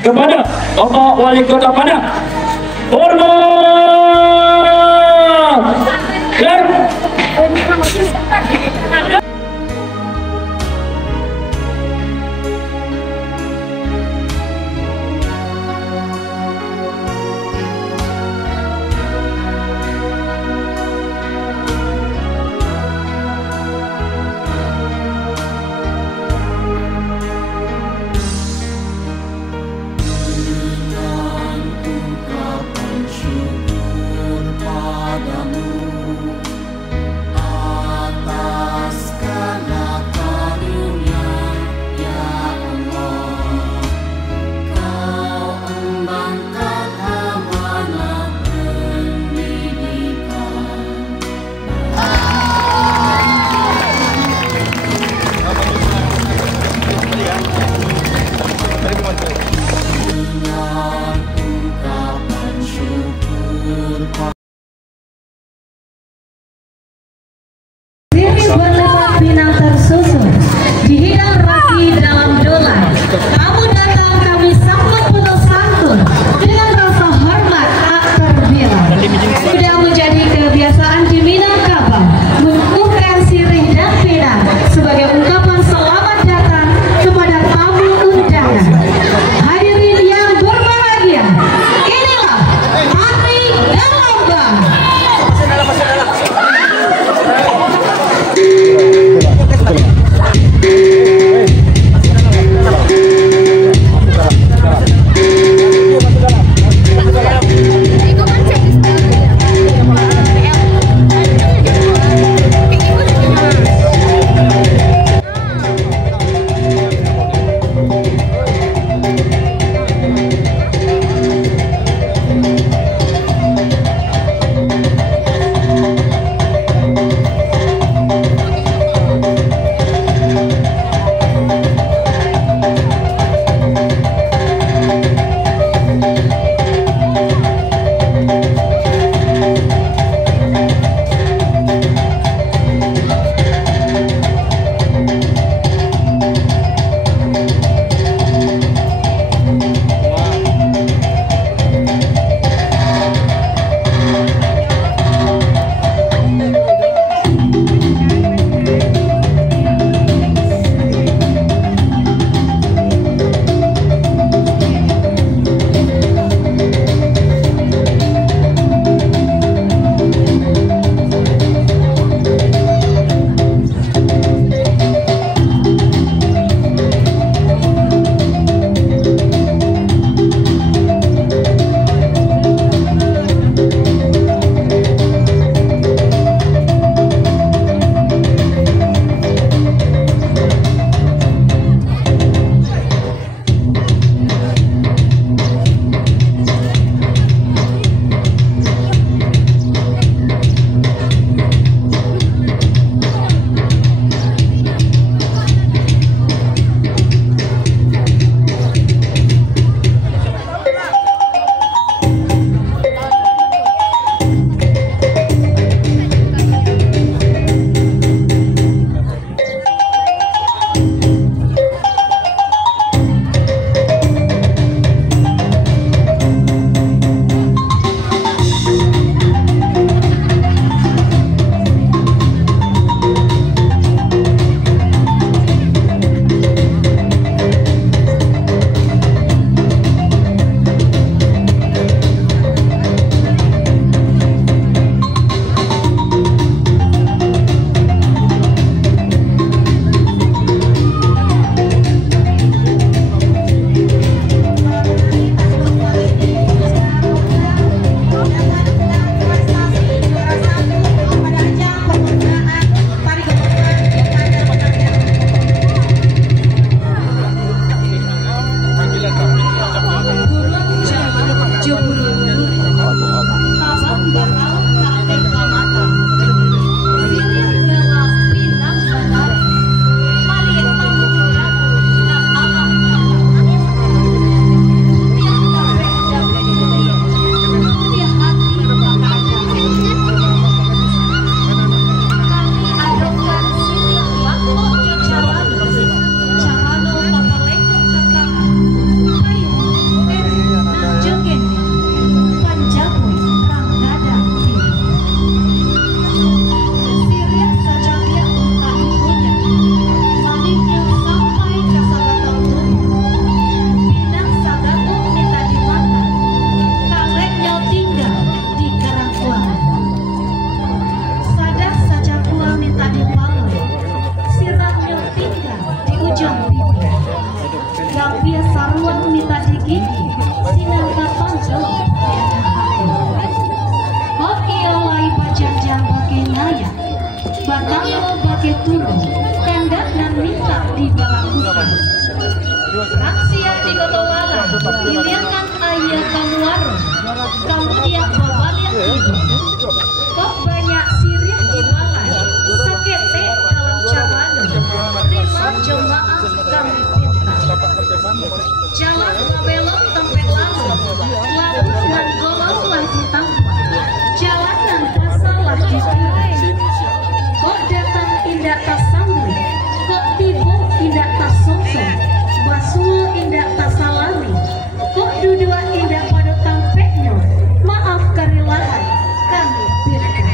kepada Bapak Wali Kota Padang. Hormat dan Pinang tersusun dihidang rapi dalam dolan. Tamu datang kami sambut penuh santun dengan rasa hormat tak terbilang. Sudah menjadi kebiasaan di Minangkabau mengukuhkan sirih dan pinang sebagai ungkapan selamat datang kepada tamu undangan. Hadirin yang berbahagia, inilah Hari Dalamba. Kok banyak sirih jualan, sakete dalam jalan, rela jemaah kami pinta. Jalan belok tempat lalu, lalu nan golong lah ditampak, jalan nan salah dipilih. Kok datang indah tas sambut, kok tiba indah tas sosok, basul indah tas salami, kok dudua indah pada tampeknya, maaf karilahan kami pinta.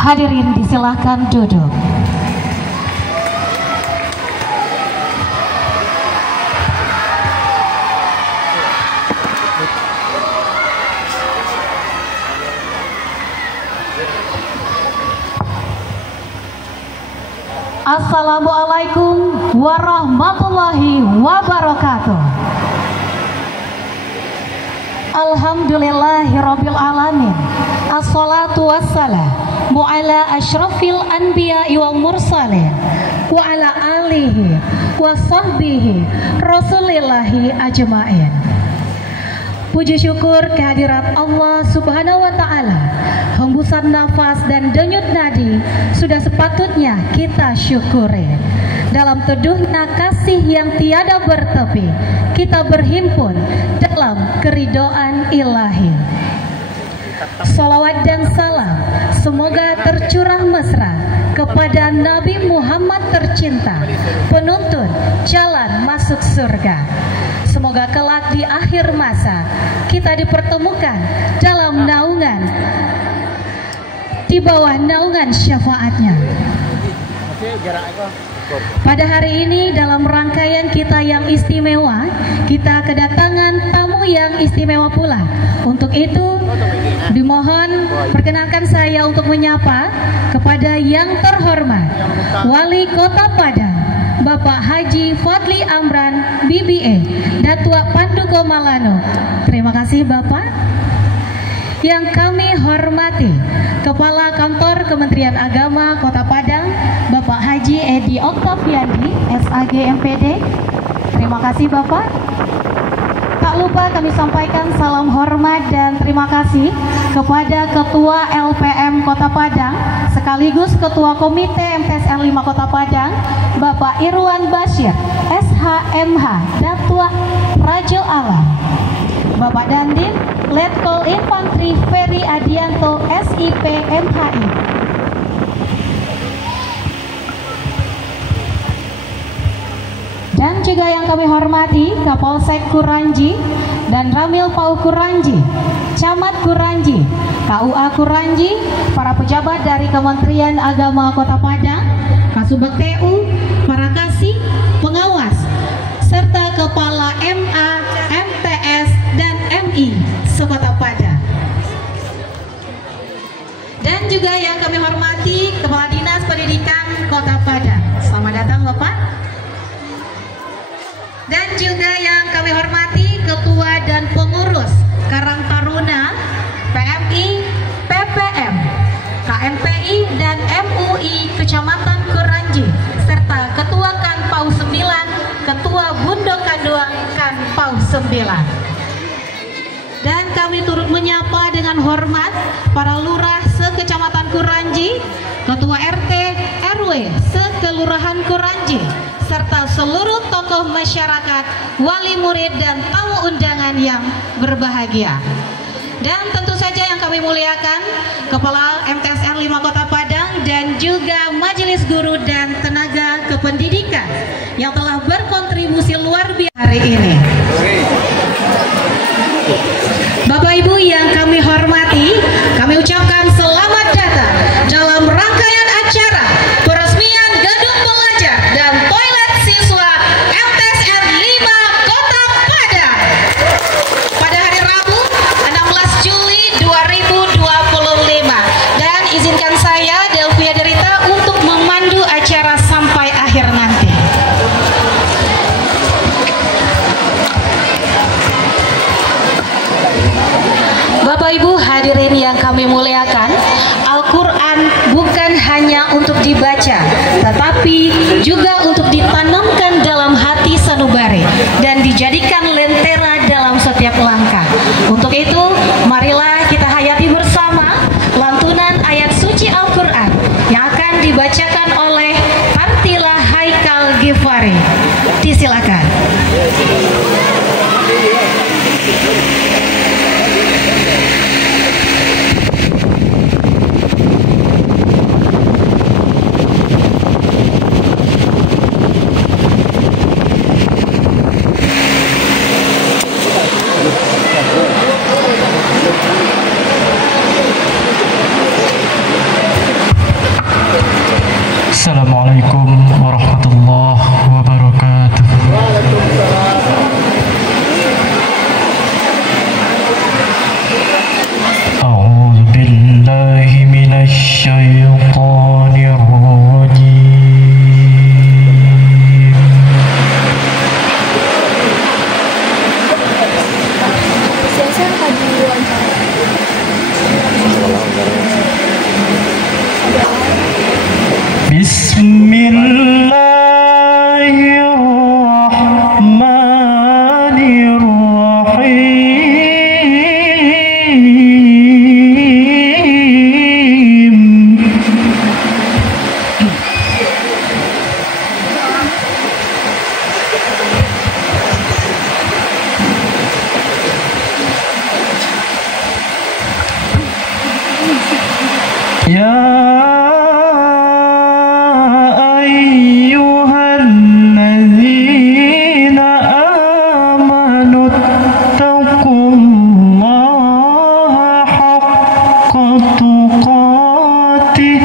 Hadirin disilahkan duduk. Assalamualaikum warahmatullahi wabarakatuh. Alhamdulillahirabbil alamin. Assalatu wassalamu ala asyrafil anbiya'i wal mursalin wa ala alihi wa sahbihi rasulillahi ajma'in. Puji syukur kehadirat Allah Subhanahu wa ta'ala. Hembusan nafas dan denyut nadi sudah sepatutnya kita syukuri. Dalam teduhnya kasih yang tiada bertepi, kita berhimpun dalam keridhaan ilahi. Salawat dan salam semoga tercurah mesra kepada Nabi Muhammad tercinta, penuntun jalan masuk surga. Semoga kelak di akhir masa kita dipertemukan dalam naungan, di bawah naungan syafaatnya. Pada hari ini dalam rangkaian kita yang istimewa, kita kedatangan tamu yang istimewa pula. Untuk itu dimohon perkenalkan saya untuk menyapa kepada yang terhormat Wali Kota Padang, Bapak Haji Fadli Amran BBA, Datua Panduko Malano. Terima kasih Bapak. Yang kami hormati Kepala Kantor Kementerian Agama Kota Padang, Bapak Haji Edi Oktaviandi, SAG MPD. Terima kasih Bapak. Tak lupa kami sampaikan salam hormat dan terima kasih kepada Ketua LPM Kota Padang sekaligus Ketua Komite MTSN 5 Kota Padang, Bapak Irwan Bashir, SHMH, Datua Rajo Alam. Bapak Dandim, Letkol Infantri Ferry Adianto, SIP MHI. Dan Dan juga yang kami hormati Kapolsek Kuranji dan Ramil Pau Kuranji, Camat Kuranji, KUA Kuranji, para pejabat dari Kementerian Agama Kota Padang, Kasubag TU, para kasih, pengawas, serta Kepala MA, MTS, dan MI sekota Padang. Dan juga yang kami hormati Kepala Dinas Pendidikan Kota Padang. Selamat datang Bapak. Dan juga yang kami hormati Ketua dan Pengurus Karang Taruna, PMI, PPM, KMPI, dan MUI Kecamatan Kuranji, serta Ketua Kanpau 9, Ketua Bundo Kanduang Kanpau 9. Dan kami turut menyapa dengan hormat para lurah sekecamatan Kuranji, Ketua RT RW sekelurahan Kuranji, serta seluruh tokoh masyarakat, wali murid dan tamu undangan yang berbahagia. Dan tentu saja yang kami muliakan Kepala MTSN 5 Kota Padang dan juga Majelis Guru dan Tenaga Kependidikan yang telah berkontribusi luar biasa hari ini. Bapak Ibu yang kami hormati, kami ucapkan selamat datang dalam rangkaian acara peresmian gedung belajar dan toilet siswa MTSN 5 Kota Padang pada hari Rabu 16 Juli 2025. Dan izinkan saya Delvia Derita untuk memandu acara sampai akhir nanti. Bapak Ibu hadirin yang kami muliakan, Al-Quran bukan hanya untuk dibaca, tetapi juga untuk ditanamkan dalam hati sanubari dan dijadikan lentera dalam setiap langkah. Untuk itu, marilah kita hayati bersama lantunan ayat suci Al-Quran yang akan dibacakan oleh Tartila Haikal Ghifari. Disilakan. Assalamualaikum warahmatullahi wabarakatuh. A'udzu billahi minasy syaithanir rajim. Ya ayyuhalladzina amanu taqullaha haqqa tuqatih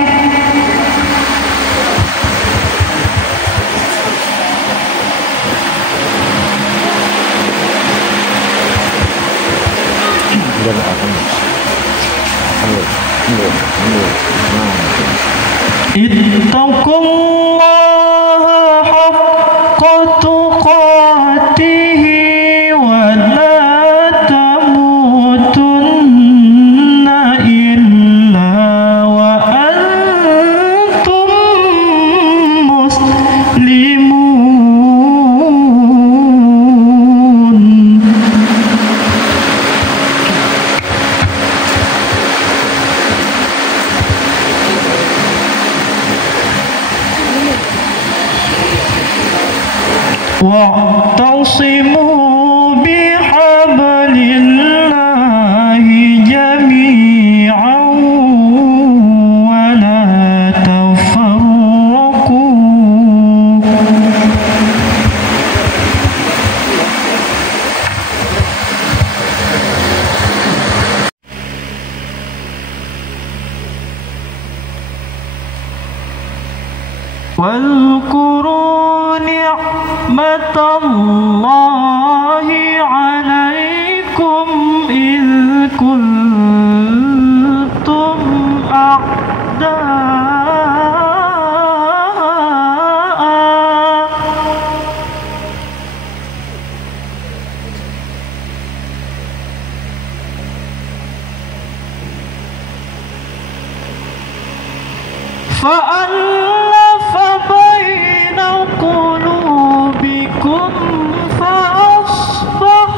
ittaqullaha haqqa tuqatih wa la tamutunna illa wa antum muslimun. Wa'tasimu bihablillahi jami'an wa la tafarraqu. واذكروا نعمة الله عليكم إذ كنتم أعداء فألف بين قلوبكم فأصبحتم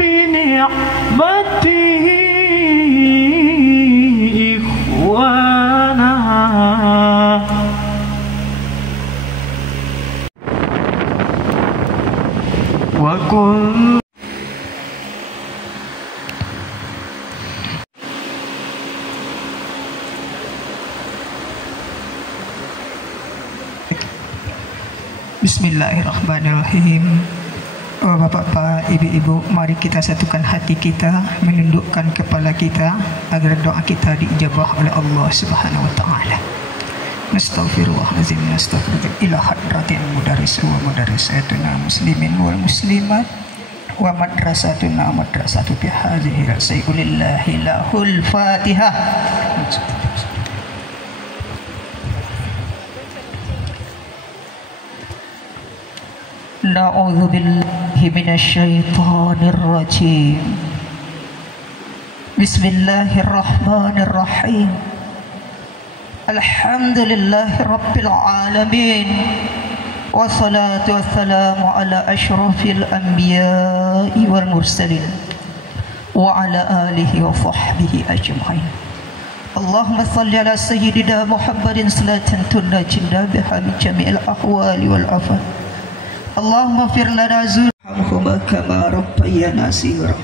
بنعمته إخوانا وكنتم Bismillahirrahmanirrahim. Bapak-bapak, ibu-ibu, mari kita satukan hati kita, menundukkan kepala kita agar doa kita diijabah oleh Allah Subhanahu wa taala. Astaghfirullahalazim, astaghfirullah ila hadratil mudarris wa mudarrisatuna muslimin wal muslimat wa madrasatuna madrasatu bi hadhihi rasulillah lahul Fatihah. Na'udzu billahi minasyaitonir rajim. Bismillahirrahmanirrahim. Alhamdulillahi rabbil alamin. Wassalatu wassalamu ala asyrafil anbiya'i wal mursalin wa ala alihi wa sahbihi ajma'in. Allahumma salli ala sayyidina Muhammadin salatan tunajjina biha min jami'il ahwali wal afat. Allahumma fir lana zunubana kama rabbayana shighra.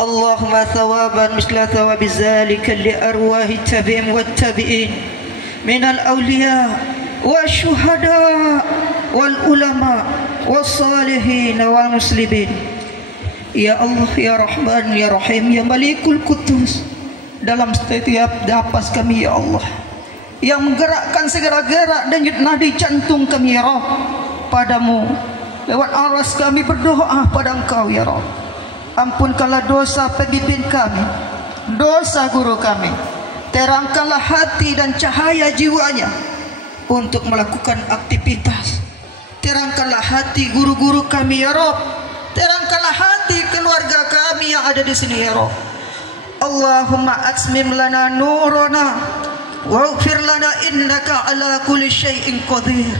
Allahumma thawaban misla thawabi zalika li arwahi tabi'in wat tabi'in min al awliya wa syuhada wal ulama was salihin wal muslimin. Ya Allah, ya Rahman, ya Rahim, ya Malikul Quddus, dalam setiap napas kami ya Allah, yang menggerakkan segala gerak dan nadi jantung kami ya Rabb, padamu lewat aras kami berdoa pada Engkau ya Rabb. Ampunkanlah dosa pemimpin kami, dosa guru kami, terangkanlah hati dan cahaya jiwanya untuk melakukan aktivitas. Terangkanlah hati guru-guru kami ya Rabb, terangkanlah hati keluarga kami yang ada di sini ya Rabb. Allahumma atsmim lana nurana waghfir lana innaka ala kulli syai'in qadir.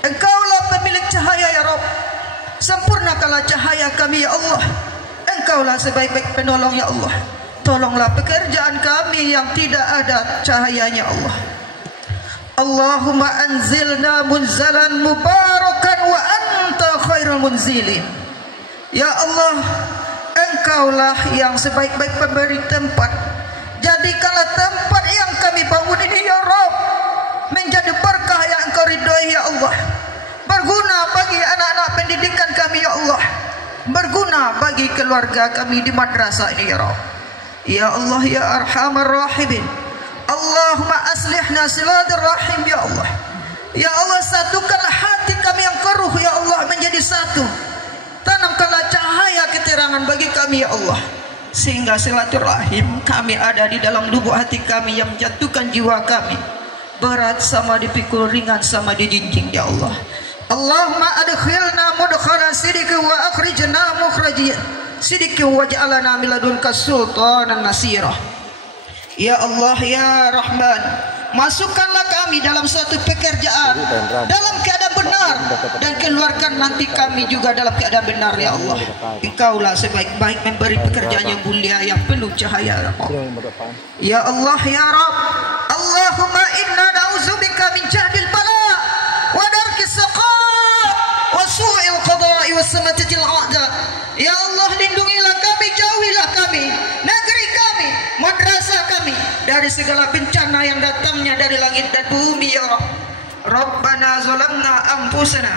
Engkaulah pemilik cahaya ya Rabb, sempurnakanlah cahaya kami ya Allah. Engkaulah sebaik-baik penolong ya Allah. Tolonglah pekerjaan kami yang tidak ada cahayanya Allah. Allahumma anzilna munzalan mubarakan wa anta khairul munzilin. Ya Allah, Engkaulah yang sebaik-baik pemberi tempat. Jadikanlah tempat yang kami bangun ini ya Rabb menjadi berkah yang Engkau ridhoi ya Allah, berguna bagi anak-anak pendidikan kami ya Allah, berguna bagi keluarga kami di madrasah ini ya Rabb. Ya Allah ya Arhamar Rahimin, Allahumma aslihna silatul rahim ya Allah. Ya Allah, satukanlah hati kami yang keruh ya Allah menjadi satu. Tanamkanlah cahaya keterangan bagi kami ya Allah, sehingga silaturahim kami ada di dalam lubuk hati kami yang menjatuhkan jiwa kami berat sama dipikul, ringan sama dijinjing ya Allah. Allahumma adkhilna mudkhala sidqi wa akhrijna mukhraj sidqi waj'alna min ladunka sultanan nasira. Ya Allah ya Rahman, masukkanlah kami dalam suatu pekerjaan dalam keadaan benar, dan keluarkan nanti kami juga dalam keadaan benar ya Allah. Engkaulah sebaik-baik memberi pekerjaan yang mulia yang penuh cahaya ya Allah. Ya Allah ya Rabb, Allahumma inna na'udzubika min jahdil bala wa darkis saqa wa su'il qada'i wa samatatil a'da. Ya Allah, lindungilah kami, jauhilah kami, negeri kami, madrasah kami dari segala bencana yang datangnya dari langit dan bumi ya Rabb. Rabbana zalamna anfusana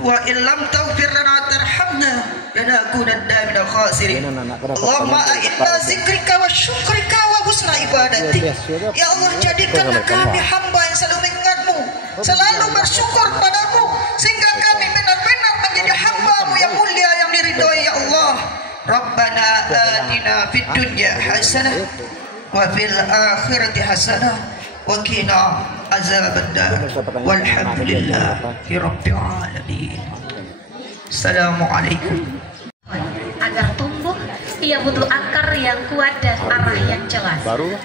wa illam taghfir lana tarhamna lanakunanna minal khasirin. Allahumma a'inna zikrika wa syukrika wa husni husna ibadatik. Ya Allah, jadikanlah kami hamba yang selalu mengingat-Mu, selalu bersyukur padamu, sehingga kami benar-benar menjadi hamba-Mu yang mulia, yang diridhoi. Ya Allah, Rabbana atina fid dunya hasanah wa fil akhirati hasanah wa qina azabannar. Walhamdulillahi rabbil alamin. Assalamualaikum. Agar tumbuh, ia butuh akar yang kuat dan arah yang jelas.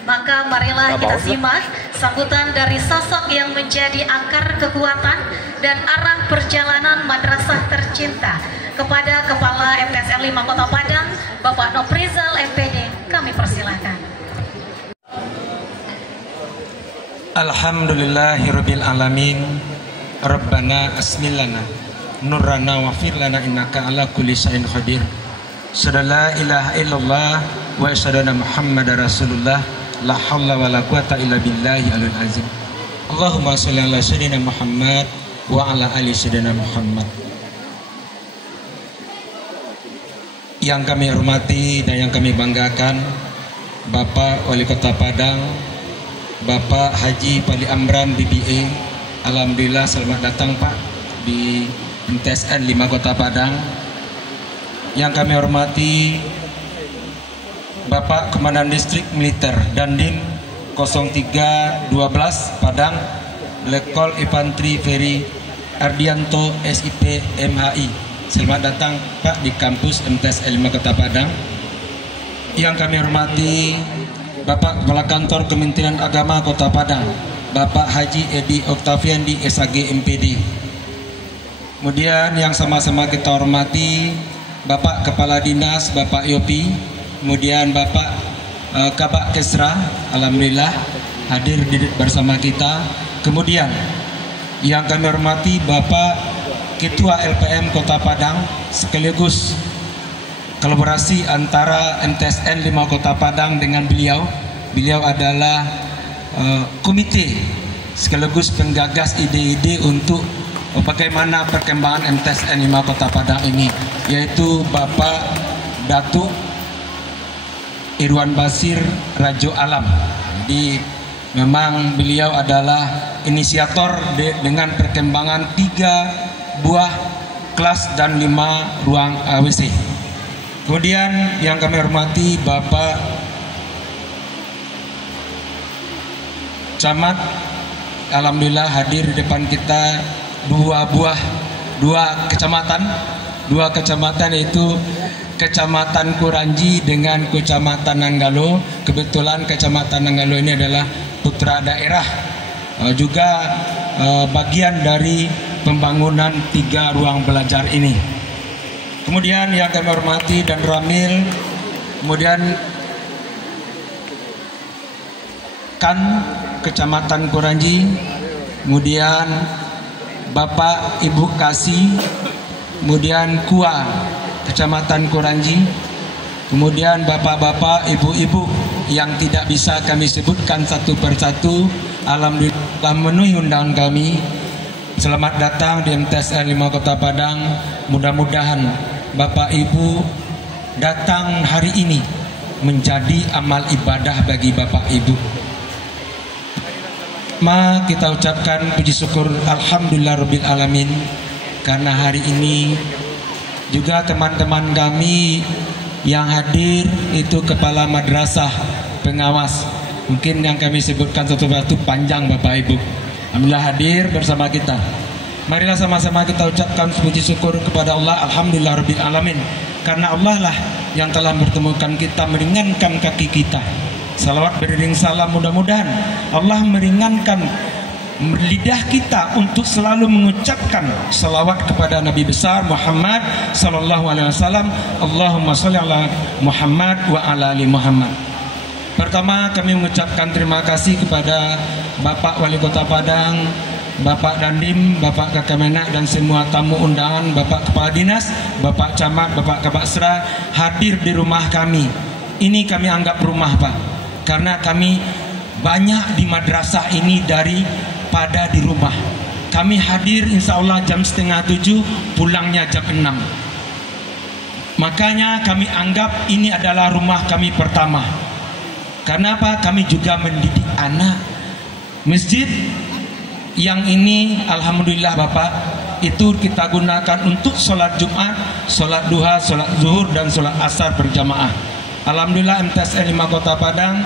Maka marilah kita simak sambutan dari sosok yang menjadi akar kekuatan dan arah perjalanan madrasah tercinta kepada Kepala MTSN 5 Kota Padang, Bapak Noprizal MPD. Kami persilahkan. Alhamdulillahirabbil alamin. Rabbana asmilana nurrana wafir lana innaka ala kulli syai'in qadir. Sadalla ilaha illallah wa asyhadu anna Muhammadar Rasulullah. La haula wala quwata illa billahi alil azim. Allahumma shalli ala sayyidina Muhammad wa ala ali sayyidina Muhammad. Yang kami hormati dan yang kami banggakan, Bapak Wali Kota Padang, Bapak Haji Pali Amran BBA. Alhamdulillah, selamat datang Pak di MTSN 5 Kota Padang. Yang kami hormati Bapak Komandan Distrik Militer Dandim 0312 Padang, Lekol Infantri Ferry Ardianto SIP MHI. Selamat datang Pak di kampus MTSN 5 Kota Padang. Yang kami hormati Bapak Kepala Kantor Kementerian Agama Kota Padang, Bapak Haji Edi Oktaviandi SAG MPD. Kemudian yang sama-sama kita hormati Bapak Kepala Dinas Bapak Yopi, kemudian Bapak Kabak Kesra, alhamdulillah hadir bersama kita. Kemudian yang kami hormati Bapak Ketua LPM Kota Padang, sekaligus kolaborasi antara MTSN 5 Kota Padang dengan beliau. Beliau adalah komite sekaligus penggagas ide-ide untuk bagaimana perkembangan MTSN 5 Kota Padang ini, yaitu Bapak Datuk Irwan Basir Rajo Alam. Jadi memang beliau adalah inisiator dengan perkembangan 3 buah kelas dan 5 ruang WC. Kemudian yang kami hormati Bapak Camat, alhamdulillah hadir di depan kita dua kecamatan, yaitu Kecamatan Kuranji dengan Kecamatan Nanggalo. Kebetulan Kecamatan Nanggalo ini adalah putra daerah, juga bagian dari pembangunan 3 ruang belajar ini. Kemudian yang kami hormati dan Ramil, kemudian Kecamatan Kuranji, kemudian Bapak Ibu Kasih, kemudian Kua Kecamatan Kuranji, kemudian bapak-bapak, ibu-ibu yang tidak bisa kami sebutkan satu persatu, alhamdulillah memenuhi undangan kami. Selamat datang di MTSN 5 Kota Padang. Mudah-mudahan Bapak Ibu datang hari ini menjadi amal ibadah bagi Bapak Ibu. Kita ucapkan puji syukur alhamdulillahirabbil alamin, karena hari ini juga teman-teman kami yang hadir itu kepala madrasah pengawas. Mungkin yang kami sebutkan satu-satu panjang Bapak Ibu. Alhamdulillah hadir bersama kita. Marilah sama-sama kita ucapkan puji syukur kepada Allah alhamdulillahirabbil alamin, karena Allah lah yang telah bertemukan kita, meringankan kaki kita. Salawat beriring salam, mudah-mudahan Allah meringankan lidah kita untuk selalu mengucapkan salawat kepada Nabi besar Muhammad sallallahu alaihi wasallam. Allahumma sholli ala Muhammad wa ala ali Muhammad. Pertama, kami mengucapkan terima kasih kepada Bapak Wali Kota Padang, Bapak Dandim, Bapak Kakamenak, dan semua tamu undangan, Bapak Kepala Dinas, Bapak Camat, Bapak Kabak Serah hadir di rumah kami. Ini kami anggap rumah Pak, karena kami banyak di madrasah ini daripada di rumah. Kami hadir insya Allah jam 6:30, pulangnya jam 6. Makanya kami anggap ini adalah rumah kami pertama. Karena apa? Kami juga mendidik anak. Masjid yang ini alhamdulillah Bapak, itu kita gunakan untuk sholat Jumat, sholat duha, sholat zuhur, dan sholat asar berjamaah. Alhamdulillah MTSN 5 Kota Padang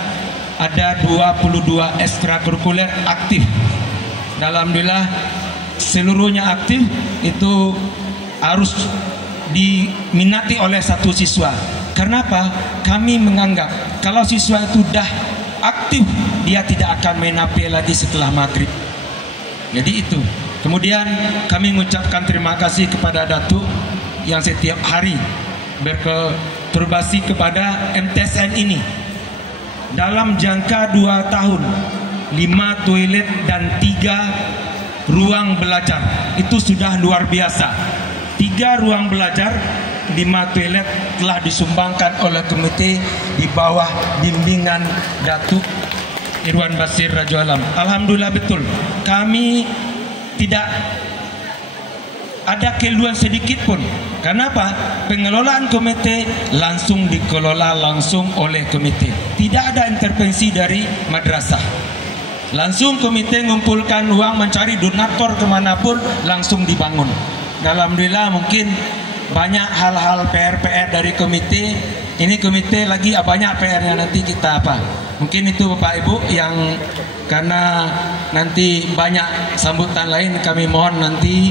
ada 22 ekstrakurikuler aktif. Alhamdulillah seluruhnya aktif, itu harus diminati oleh satu siswa. Karena apa? Kami menganggap kalau siswa itu dah aktif, dia tidak akan main HP lagi setelah maghrib. Jadi itu. Kemudian kami mengucapkan terima kasih kepada Datuk yang setiap hari berkontribusi kepada MTSN ini. Dalam jangka 2 tahun, 5 toilet dan 3 ruang belajar. Itu sudah luar biasa. 3 ruang belajar, 5 toilet telah disumbangkan oleh komite di bawah bimbingan Datuk Irwan Basir Rajo Alam. Alhamdulillah betul. Kami tidak ada keluhan sedikit pun. Kenapa? Pengelolaan komite langsung dikelola langsung oleh komite. Tidak ada intervensi dari madrasah. Langsung komite mengumpulkan uang, mencari donatur kemanapun, langsung dibangun. Alhamdulillah mungkin banyak hal-hal PR dari komite. Ini komite lagi banyak PR-nya, nanti kita mungkin itu Bapak Ibu yang karena nanti banyak sambutan lain, kami mohon nanti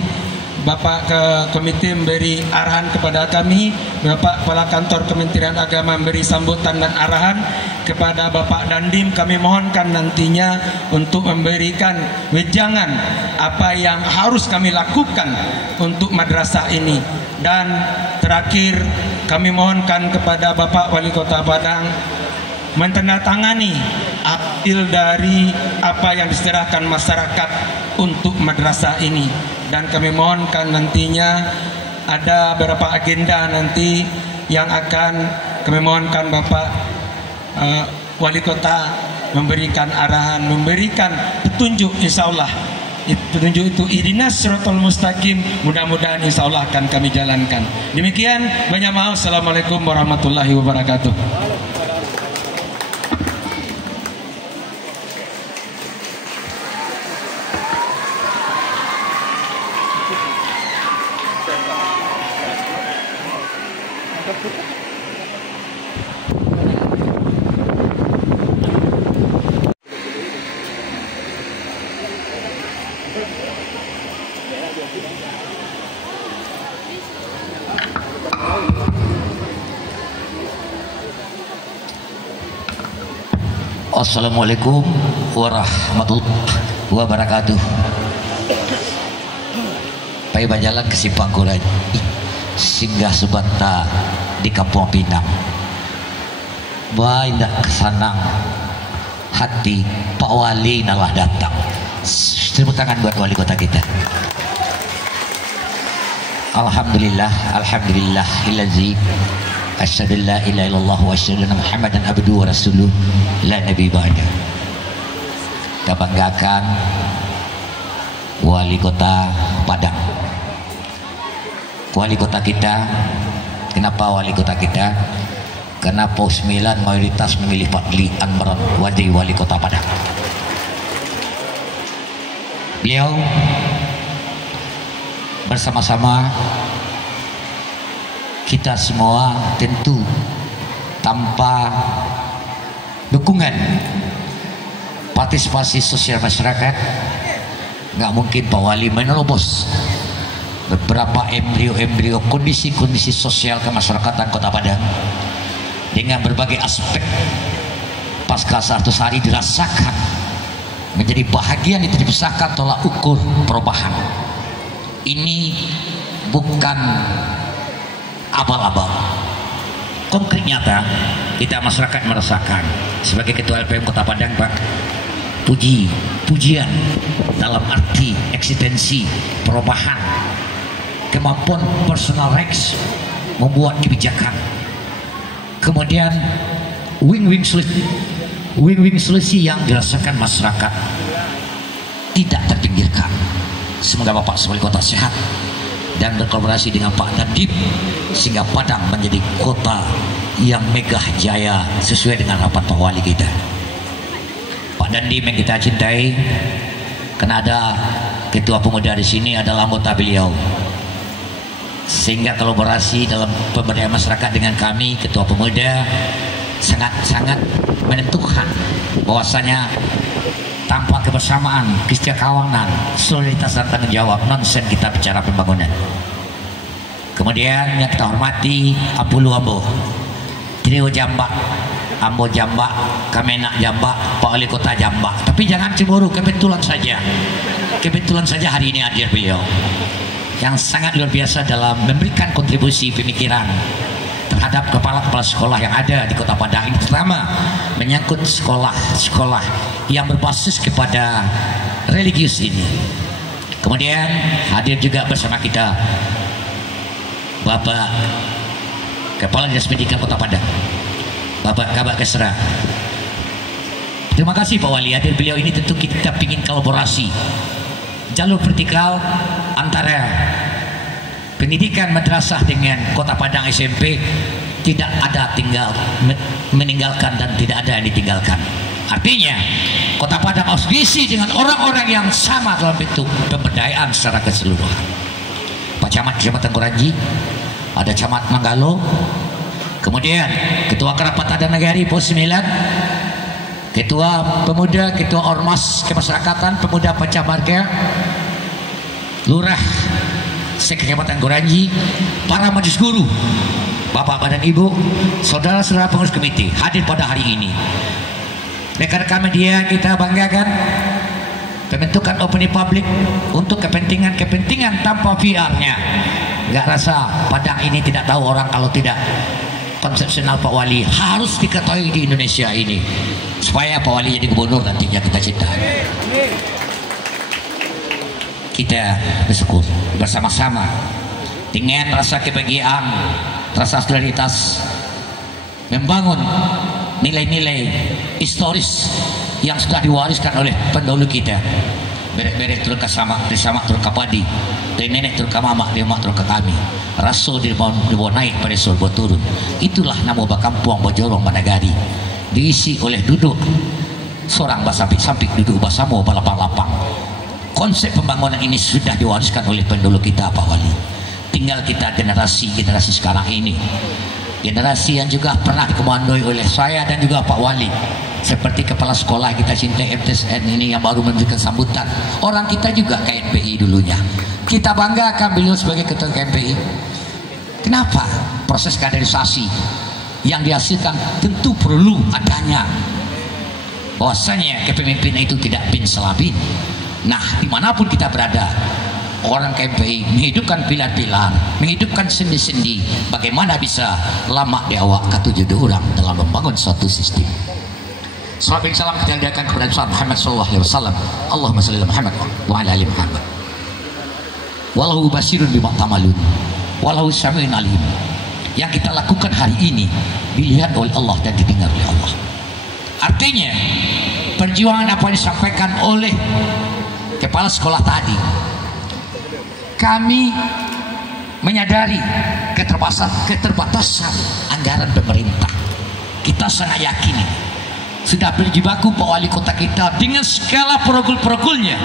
Bapak ke komite memberi arahan kepada kami, Bapak Kepala Kantor Kementerian Agama memberi sambutan dan arahan kepada Bapak Dandim. Kami mohonkan nantinya untuk memberikan wejangan apa yang harus kami lakukan untuk madrasah ini. Dan terakhir kami mohonkan kepada Bapak Wali Kota Padang menandatangani akil dari apa yang diserahkan masyarakat untuk madrasah ini. Dan kami mohonkan nantinya ada beberapa agenda nanti yang akan kami mohonkan Bapak Wali Kota memberikan arahan, memberikan petunjuk, insya Allah petunjuk itu ihdinas siratal mustaqim, mudah-mudahan insya Allah akan kami jalankan. Demikian, banyak maaf. Assalamualaikum warahmatullahi wabarakatuh. Assalamualaikum warahmatullahi wabarakatuh. Pai banjalan ke Simpang Kurai, singgah sebentar di Kampung Pinang. Banyak kesanang hati Pak Wali nalah datang. Tepuk tangan buat wali kota kita. Alhamdulillah, alhamdulillahillazi asyhadu an la ilaha illallah wa asyhadu anna Muhammadan abduhu wa rasuluh la nabi ba'da. Kita banggakan wali kota Padang. Wali kota kita, kenapa wali kota kita? Karena POS 9 mayoritas memilih Pak Li Anbaran Wadi wali kota Padang. Beliau bersama-sama kita semua tentu tanpa dukungan partisipasi sosial masyarakat nggak mungkin Pak Wali menerobos beberapa embrio kondisi-kondisi sosial kemasyarakatan Kota Padang dengan berbagai aspek pasca 100 hari dirasakan menjadi bahagian itu dibesarkan tolak ukur perubahan. Ini bukan abal-abal, konkret nyata kita masyarakat merasakan. Sebagai ketua LPM Kota Padang, Pak, pujian dalam arti eksistensi perubahan, kemampuan personal rights membuat kebijakan, kemudian win-win solusi yang dirasakan masyarakat tidak terpinggirkan. Semoga Bapak sebagai kota sehat dan berkolaborasi dengan Pak Dandim sehingga Padang menjadi kota yang megah jaya sesuai dengan rapat Pak Wali kita, Pak Dandim yang kita cintai. Karena ada ketua pemuda di sini adalah anggota beliau, sehingga kolaborasi dalam pemberdayaan masyarakat dengan kami ketua pemuda sangat-sangat menentukan bahwasanya tanpa kebersamaan, kesetiakawanan, solidaritas dan tanggung jawab, nonsen kita bicara pembangunan. Kemudian yang kita hormati Ampulu Ambo, Trio Jambak, Ambo Jambak, Kamenak Jambak, Pak Wali Kota Jambak. Tapi jangan cemburu, kebetulan saja hari ini hadir beliau yang sangat luar biasa dalam memberikan kontribusi pemikiran terhadap kepala-kepala sekolah yang ada di Kota Padang ini, terutama menyangkut sekolah-sekolah yang berbasis kepada religius ini. Kemudian hadir juga bersama kita Bapak Kepala Dinas Pendidikan Kota Padang, Bapak Kabak Kesra. Terima kasih Pak Wali, hadir beliau ini tentu kita ingin kolaborasi jalur vertikal antara pendidikan madrasah dengan Kota Padang SMP. Tidak ada meninggalkan dan tidak ada yang ditinggalkan. Artinya Kota Padang harus diisi dengan orang-orang yang sama dalam bentuk pemberdayaan secara keseluruhan. Pak Camat Kecamatan Kuranji, ada Camat Manggalo, kemudian Ketua Kerapat Adat Negari Pos 9, Ketua Pemuda, Ketua Ormas Kemasyarakatan Pemuda Pancamarga, Lurah Sekecamatan Kuranji, para majelis guru, Bapak dan Ibu, saudara-saudara pengurus komite hadir pada hari ini. Rekan-rekan media kita banggakan pembentukan open public untuk kepentingan tanpa VR-nya. Nggak rasa Padang ini tidak tahu orang kalau tidak konsepsional Pak Wali harus diketahui di Indonesia ini supaya Pak Wali jadi gubernur nantinya kita cinta. Kita bersyukur bersama-sama dengan rasa kebahagiaan, rasa solidaritas membangun nilai-nilai historis yang sudah diwariskan oleh pendahulu kita. Berek-berek turun ke sama turun ke padi, dari nenek turun ke mama, dari mak turun ke kami. Rasul dibawa naik pada sol buat turun. Itulah nama Bakampuang Bojorong Managari. Diisi oleh duduk seorang basampik-sampik, duduk basamo balapang-lapang. Konsep pembangunan ini sudah diwariskan oleh pendahulu kita Pak Wali. Tinggal kita generasi sekarang ini, generasi yang juga pernah dikomandoi oleh saya dan juga Pak Wali, seperti kepala sekolah kita cintai MTSN ini yang baru menunjukkan sambutan. Orang kita juga KNPI dulunya, kita banggakan beliau sebagai ketua KNPI. Kenapa? Proses kaderisasi yang dihasilkan tentu perlu adanya bahwasanya kepemimpinan itu tidak bin selabin. Nah, dimanapun kita berada, orang KMPI menghidupkan pilar-pilar, menghidupkan sendi-sendi, bagaimana bisa lama di awak ketujuh orang dalam membangun suatu sistem. Salam dan salam kita hadirkan kepada Muhammad SAW. Allahumma salli ala Muhammad wa ala ali Muhammad. Wallahu basirun bima ta'malun, wallahu samiun alim. Yang kita lakukan hari ini dilihat oleh Allah dan didengar oleh Allah. Artinya perjuangan apa yang disampaikan oleh kepala sekolah tadi, kami menyadari keterbatasan anggaran pemerintah. Kita sangat yakin sudah berjibaku Pak Wali Kota kita dengan segala perogul-perogulnya,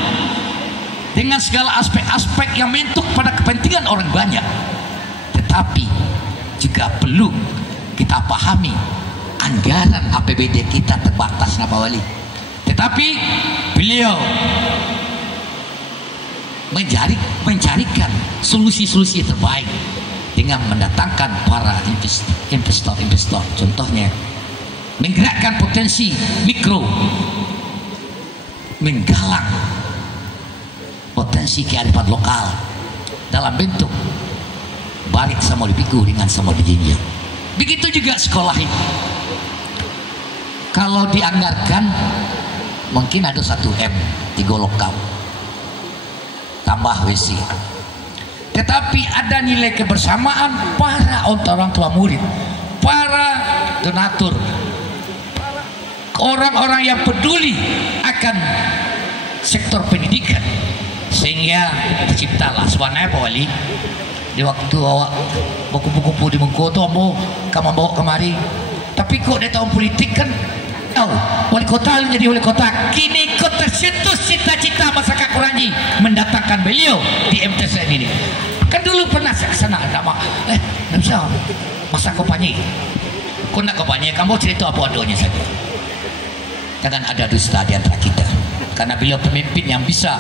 dengan segala aspek-aspek yang menentuk pada kepentingan orang banyak. Tetapi juga perlu kita pahami anggaran APBD kita terbatas Pak Wali. Tetapi beliau mencarikan solusi-solusi terbaik dengan mendatangkan para investor. Contohnya menggerakkan potensi mikro, menggalang potensi kearifan lokal dalam bentuk balik sama dipiku dengan sama dijinjing. Begitu juga sekolah ini, kalau dianggarkan mungkin ada 1 M 3 lokal tambah WC, tetapi ada nilai kebersamaan para orang tua murid, para donatur, orang-orang yang peduli akan sektor pendidikan, sehingga terciptalah sebenarnya Pak Wali di waktu awak kupu-kupu di Mengkoto ambo kamu bawa kemari, tapi kok dia tahun politik kan tahu wali kota menjadi wali kota, kini kok tercetus cita-cita masyarakat Kuranji mendatangkan beliau di MTSN ini. Kan dulu pernah saya kesana nama nggak bisa masa kampanye, kok nak kampanye kamu cerita apa adanya saja, jangan ada dusta di antara kita, karena beliau pemimpin yang bisa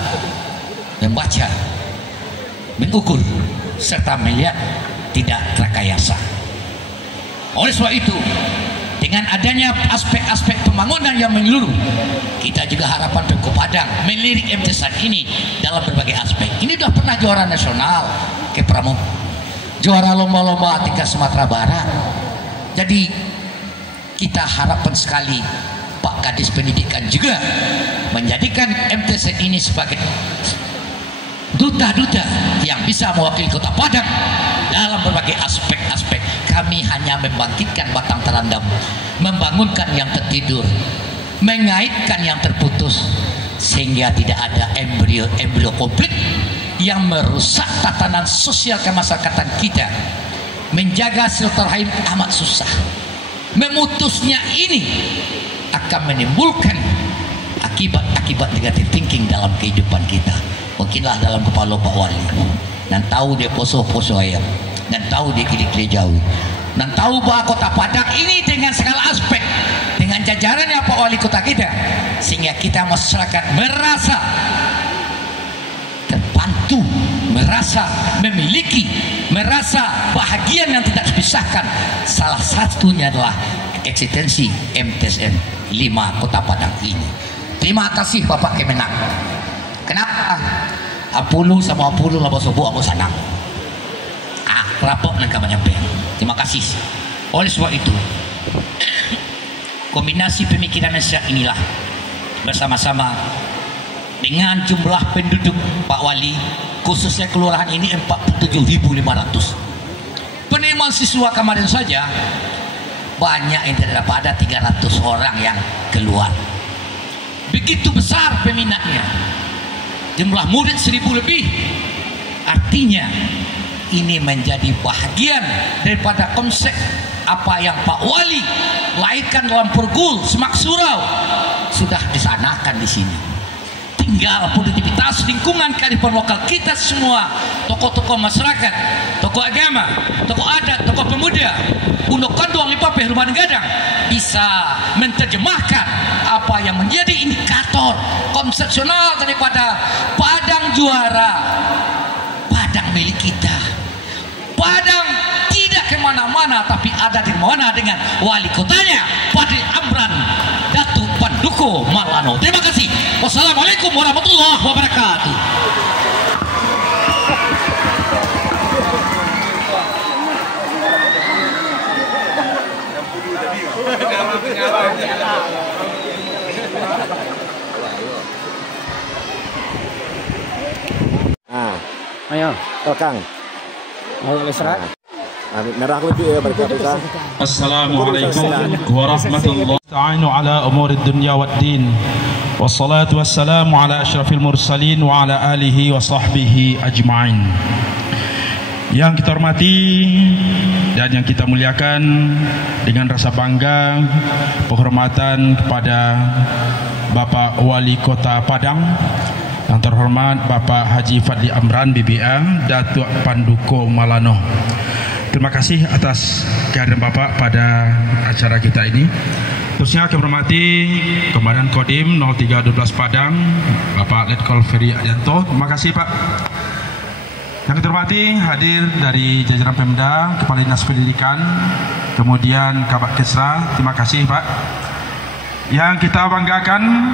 membaca, mengukur serta melihat tidak terkayasa. Oleh sebab itu, dengan adanya aspek-aspek pembangunan yang menyeluruh, kita juga harapan Pemko Padang melirik MTSN ini dalam berbagai aspek. Ini sudah pernah juara nasional ke Pramuka, juara lomba-lomba tingkat Sumatera Barat. Jadi kita harapan sekali Pak Kadis Pendidikan juga menjadikan MTSN ini sebagai duta-duta yang bisa mewakili Kota Padang dalam berbagai aspek-aspek. Kami hanya membangkitkan batang terandam, membangunkan yang tertidur, mengaitkan yang terputus, sehingga tidak ada embrio konflik yang merusak tatanan sosial kemasyarakatan kita. Menjaga silaturahim amat susah. Memutusnya ini akan menimbulkan akibat negatif thinking dalam kehidupan kita. Mungkinlah dalam kepala Pak Wali, dan tahu dia poso-poso ayam, dan tahu dia kiri-kiri jauh, dan tahu bahwa Kota Padang ini dengan segala aspek, dengan jajarannya Pak Wali Kota kita, sehingga kita masyarakat merasa terbantu, merasa memiliki, merasa bahagia yang tidak terpisahkan. Salah satunya adalah eksistensi MTSN 5 Kota Padang ini. Terima kasih Bapak Kemenak. Kenapa? Apulu sama apulu lah bosobo aku sanang. Rapok dan kamu nyampe. Terima kasih. Oleh sebab itu, kombinasi pemikiran masyarakat inilah bersama-sama dengan jumlah penduduk Pak Wali, khususnya kelurahan ini 47.500. Penerimaan siswa kemarin saja banyak yang tidak dapat, ada 300 orang yang keluar. Begitu besar peminatnya. Jumlah murid 1.000 lebih. Artinya ini menjadi bahagian daripada konsep apa yang Pak Wali lahirkan dalam Pergul Semak Surau sudah disanakan di sini. Tinggal produktivitas lingkungan kearifan lokal kita semua, tokoh-tokoh masyarakat, tokoh agama, tokoh adat, tokoh pemuda, Undok Kanduang Lipape Rumah Gadang bisa menerjemahkan apa yang menjadi indikator konsepsional daripada Padang juara, Padang milik kita. Padang tidak kemana-mana, tapi ada di mana dengan wali kotanya Padri Amran Datuk Panduko Malano. Terima kasih. Wassalamualaikum warahmatullahi wabarakatuh. Ayo, Kang. Ayo Lesra. Merah putih ya berkata. Assalamualaikum warahmatullahi wabarakatuh. Ala umuri dunya waddin. Wassalatu wassalamu ala asyrafil mursalin wa ala alihi wa sahbihi ajma'in. Yang kita hormati dan yang kita muliakan, dengan rasa bangga penghormatan kepada Bapak Wali Kota Padang yang terhormat Bapak Haji Fadli Amran BBA Datuk Panduko Malano. Terima kasih atas kehadiran Bapak pada acara kita ini. Terusnya kami hormati Komandan Kodim 0312 Padang Bapak Letkol Ferry Adianto. Terima kasih Pak. Yang kita hormati hadir dari jajaran Pemda, Kepala Dinas Pendidikan, kemudian Kabak Kesra. Terima kasih Pak. Yang kita banggakan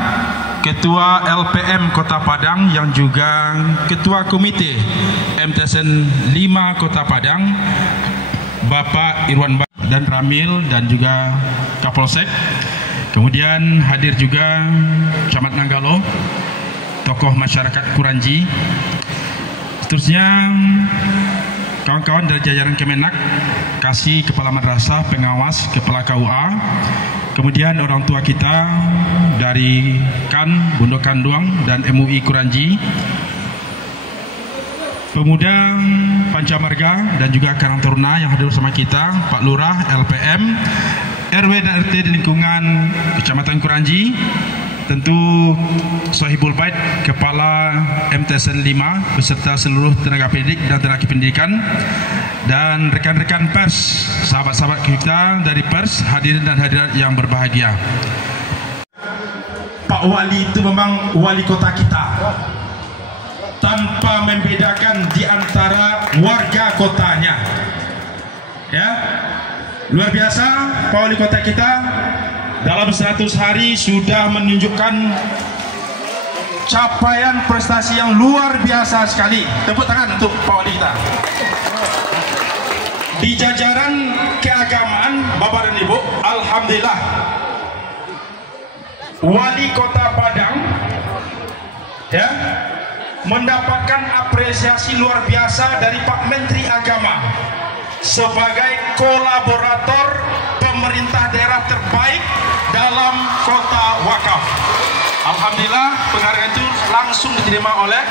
Ketua LPM Kota Padang yang juga Ketua Komite MTSN 5 Kota Padang Bapak Irwan dan Ramil dan juga Kapolsek. Kemudian hadir juga Camat Nanggalo, tokoh masyarakat Kuranji. Seterusnya kawan-kawan dari jajaran Kemenak, Kasih, Kepala Madrasah, Pengawas, Kepala KUA, kemudian orang tua kita dari KAN, Undok Kanduang dan MUI Kuranji. pemuda Pancamarga dan juga Karang Taruna yang hadir bersama kita, Pak Lurah, LPM, RW dan RT di lingkungan Kecamatan Kuranji, tentu Sohibul Bait, Kepala MTSN 5 beserta seluruh tenaga pendidik dan tenaga pendidikan, dan rekan-rekan pers, sahabat-sahabat kita dari pers, hadirin dan hadirat yang berbahagia. Pak Wali itu memang wali kota kita, tanpa membedakan di antara warga kotanya. Ya, luar biasa Pak Wali kota kita dalam 100 hari sudah menunjukkan capaian prestasi yang luar biasa sekali. Tepuk tangan untuk Pak Wali kita. Di jajaran keagamaan Bapak dan Ibu, alhamdulillah Wali Kota Padang ya mendapatkan apresiasi luar biasa dari Pak Menteri Agama sebagai kolaborator pemerintah daerah terbaik dalam kota wakaf. Alhamdulillah penghargaan itu langsung diterima oleh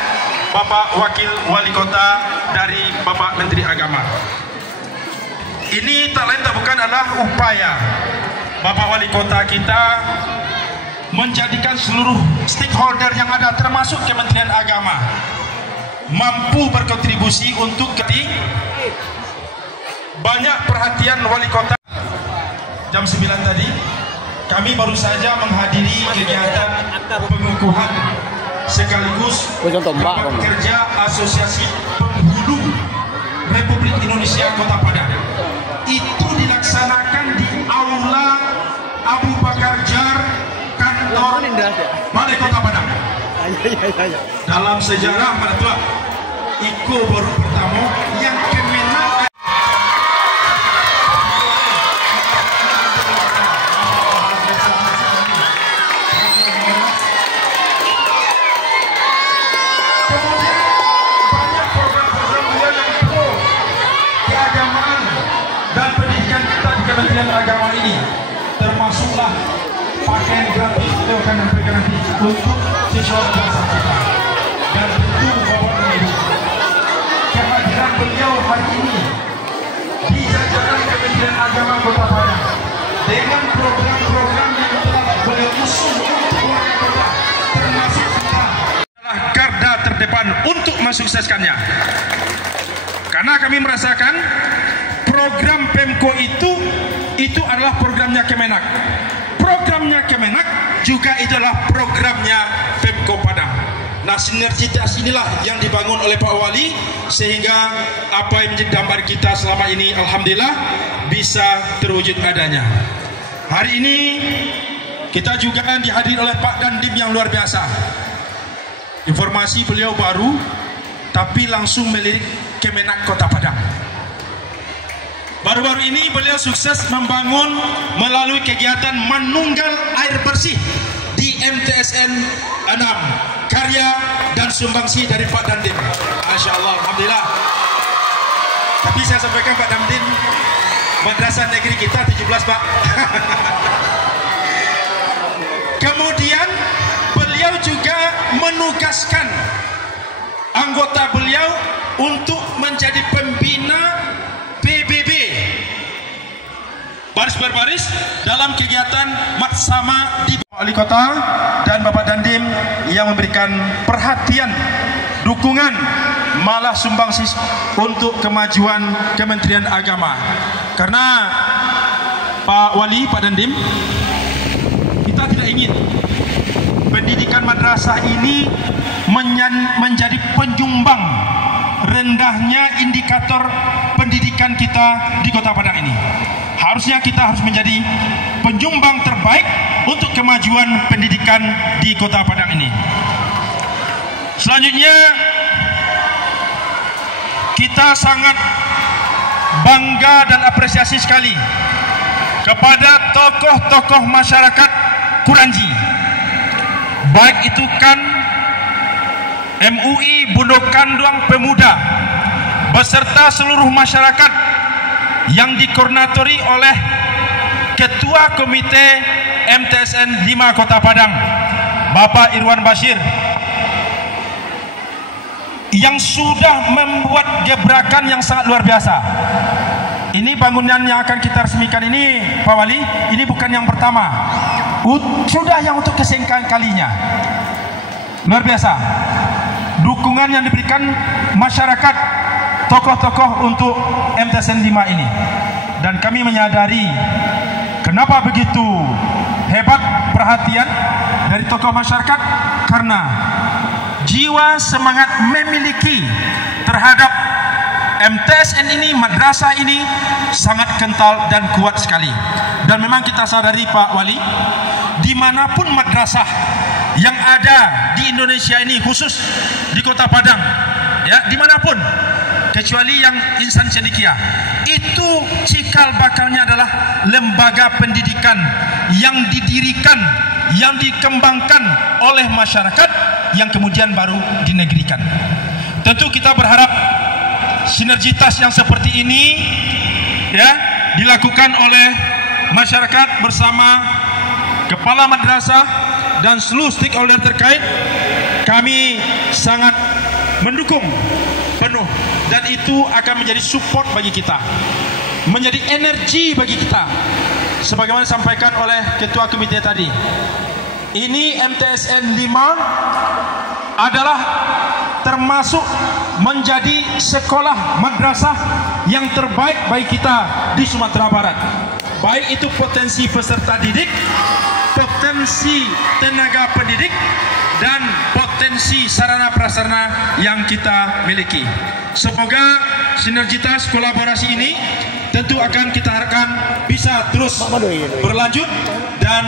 Bapak Wakil Wali Kota dari Bapak Menteri Agama. Ini tak lain tak bukan adalah upaya Bapak Wali Kota kita menjadikan seluruh stakeholder yang ada termasuk Kementerian Agama mampu berkontribusi untuk banyak perhatian Wali Kota. Jam 9 tadi kami baru saja menghadiri kegiatan pengukuhan sekaligus rapat kerja Asosiasi Penghulu Republik Indonesia Kota Padang. Itu dilaksanakan di Aula Abu Bakar Jar, kantor Balai Kota Padang. Dalam sejarah Maratua, Iko baru pertama yang Kemenak Kementerian Agama ini, termasuklah pakaian gratis kita akan memberikan nanti untuk siswa bangsa kita. Dan tentu Bapak dan Ibu, kehadiran beliau hari ini di jajaran Kementerian Agama Kota Padang dengan program-program yang telah beliau usung untuk warga kota, termasuk kita adalah garda terdepan untuk mensukseskannya. Karena kami merasakan program Pemko itu adalah programnya Kemenak. Programnya Kemenak juga itu adalah programnya Pemko Padang. Nah, sinergitas inilah yang dibangun oleh Pak Wali sehingga apa yang menjadi gambar kita selama ini alhamdulillah bisa terwujud adanya. Hari ini kita juga dihadiri oleh Pak Dandim yang luar biasa. Informasi beliau baru tapi langsung melirik Kemenak Kota Padang. Baru-baru ini beliau sukses membangun melalui kegiatan menunggal air bersih di MTSN 6, karya dan sumbangsi dari Pak Dandim. Masya Allah, alhamdulillah. Tapi saya sampaikan Pak Dandim, madrasah negeri kita 17 Pak. Kemudian beliau juga menugaskan anggota beliau untuk menjadi pembina PBB baris berbaris dalam kegiatan matsama di Wali Kota dan Bapak Dandim yang memberikan perhatian, dukungan, malah sumbangsi untuk kemajuan Kementerian Agama. Karena Pak Wali, Pak Dandim, kita tidak ingin pendidikan madrasah ini menjadi penyumbang rendahnya indikator pendidikan kita di Kota Padang ini. Harusnya kita harus menjadi penyumbang terbaik untuk kemajuan pendidikan di Kota Padang ini. Selanjutnya, kita sangat bangga dan apresiasi sekali kepada tokoh-tokoh masyarakat Kuranji, baik itu kan MUI Bundokanduang Pemuda beserta seluruh masyarakat yang dikoordinatori oleh Ketua Komite MTSN 5 Kota Padang, Bapak Irwan Bashir. yang sudah membuat gebrakan yang sangat luar biasa. Ini bangunan yang akan kita resmikan ini, Pak Wali, ini bukan yang pertama, sudah yang untuk kesekian kalinya. Luar biasa dukungan yang diberikan masyarakat, tokoh-tokoh untuk MTSN 5 ini. Dan kami menyadari kenapa begitu hebat perhatian dari tokoh masyarakat, karena jiwa semangat memiliki terhadap MTSN ini, madrasah ini sangat kental dan kuat sekali. Dan memang kita sadari Pak Wali, dimanapun madrasah yang ada di Indonesia ini, khusus di Kota Padang, ya, dimanapun kecuali yang insan cendekia, itu cikal bakalnya adalah lembaga pendidikan yang didirikan, yang dikembangkan oleh masyarakat, yang kemudian baru dinegerikan. Tentu kita berharap sinergitas yang seperti ini, ya, dilakukan oleh masyarakat bersama kepala madrasah dan seluruh stakeholder terkait. Kami sangat mendukung penuh, dan itu akan menjadi support bagi kita, menjadi energi bagi kita. Sebagaimana disampaikan oleh ketua komite tadi, ini MTSN 5 adalah termasuk menjadi sekolah madrasah yang terbaik bagi kita di Sumatera Barat. Baik itu potensi peserta didik, potensi tenaga pendidik, dan potensi sarana prasarana yang kita miliki. Semoga sinergitas kolaborasi ini tentu akan kita harapkan bisa terus berlanjut dan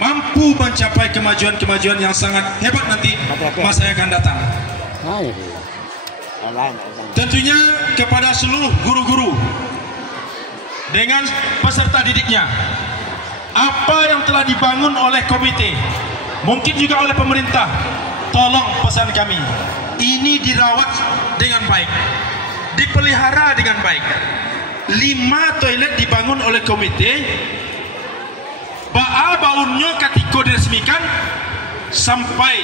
mampu mencapai kemajuan-kemajuan yang sangat hebat nanti masa yang akan datang. Tentunya kepada seluruh guru-guru dengan peserta didiknya, apa yang telah dibangun oleh komite, mungkin juga oleh pemerintah, tolong pesan kami, ini dirawat dengan baik, dipelihara dengan baik. 5 toilet dibangun oleh komite, baunnya ketika diresmikan sampai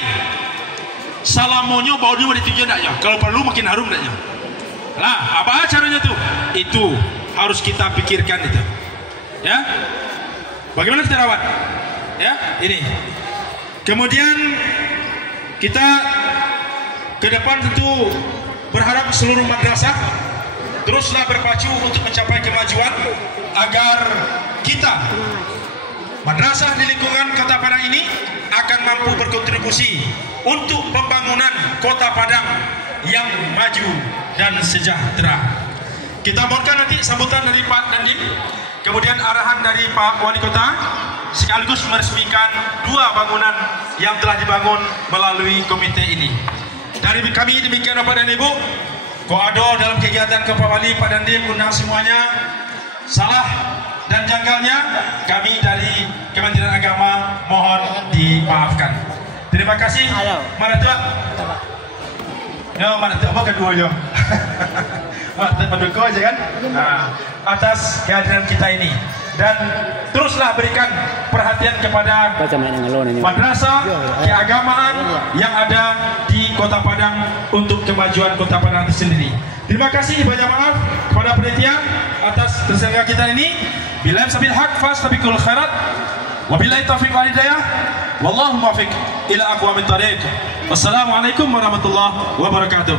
salamonyo baunnya mau ditunjuk enggaknya, kalau perlu makin harum enggaknya. Nah, apa caranya tuh? Itu harus kita pikirkan itu. Ya. Bagaimana kita rawat? Ya, ini. Kemudian kita ke depan tentu berharap seluruh madrasah teruslah berpacu untuk mencapai kemajuan agar kita madrasah di lingkungan Kota Padang ini akan mampu berkontribusi untuk pembangunan Kota Padang yang maju dan sejahtera. Kita mohonkan nanti sambutan dari Pak Dandim, kemudian arahan dari Pak Wali Kota, sekaligus meresmikan 2 bangunan yang telah dibangun melalui komite ini. Dari kami demikian Bapak dan Ibu, koado dalam kegiatan ke Pak Wali, Pak Dandim, undang semuanya. Salah dan janggalnya kami dari Kementerian Agama mohon dimaafkan. Terima kasih. Mana tua? Mana tua? Apa kedua yo? Pendukung aja kan? Nah, atas kehadiran kita ini, dan teruslah berikan perhatian kepada madrasah keagamaan yang ada di Kota Padang untuk kemajuan Kota Padang itu sendiri. Terima kasih, banyak maaf kepada panitia atas terselenggara kita ini. Billahi sabil haq fastabiqul khairat. Wabillahi taufiq wal hidayah. Wallahu muwaffiq ila aqwamit thariq. Wassalamualaikum warahmatullahi wabarakatuh.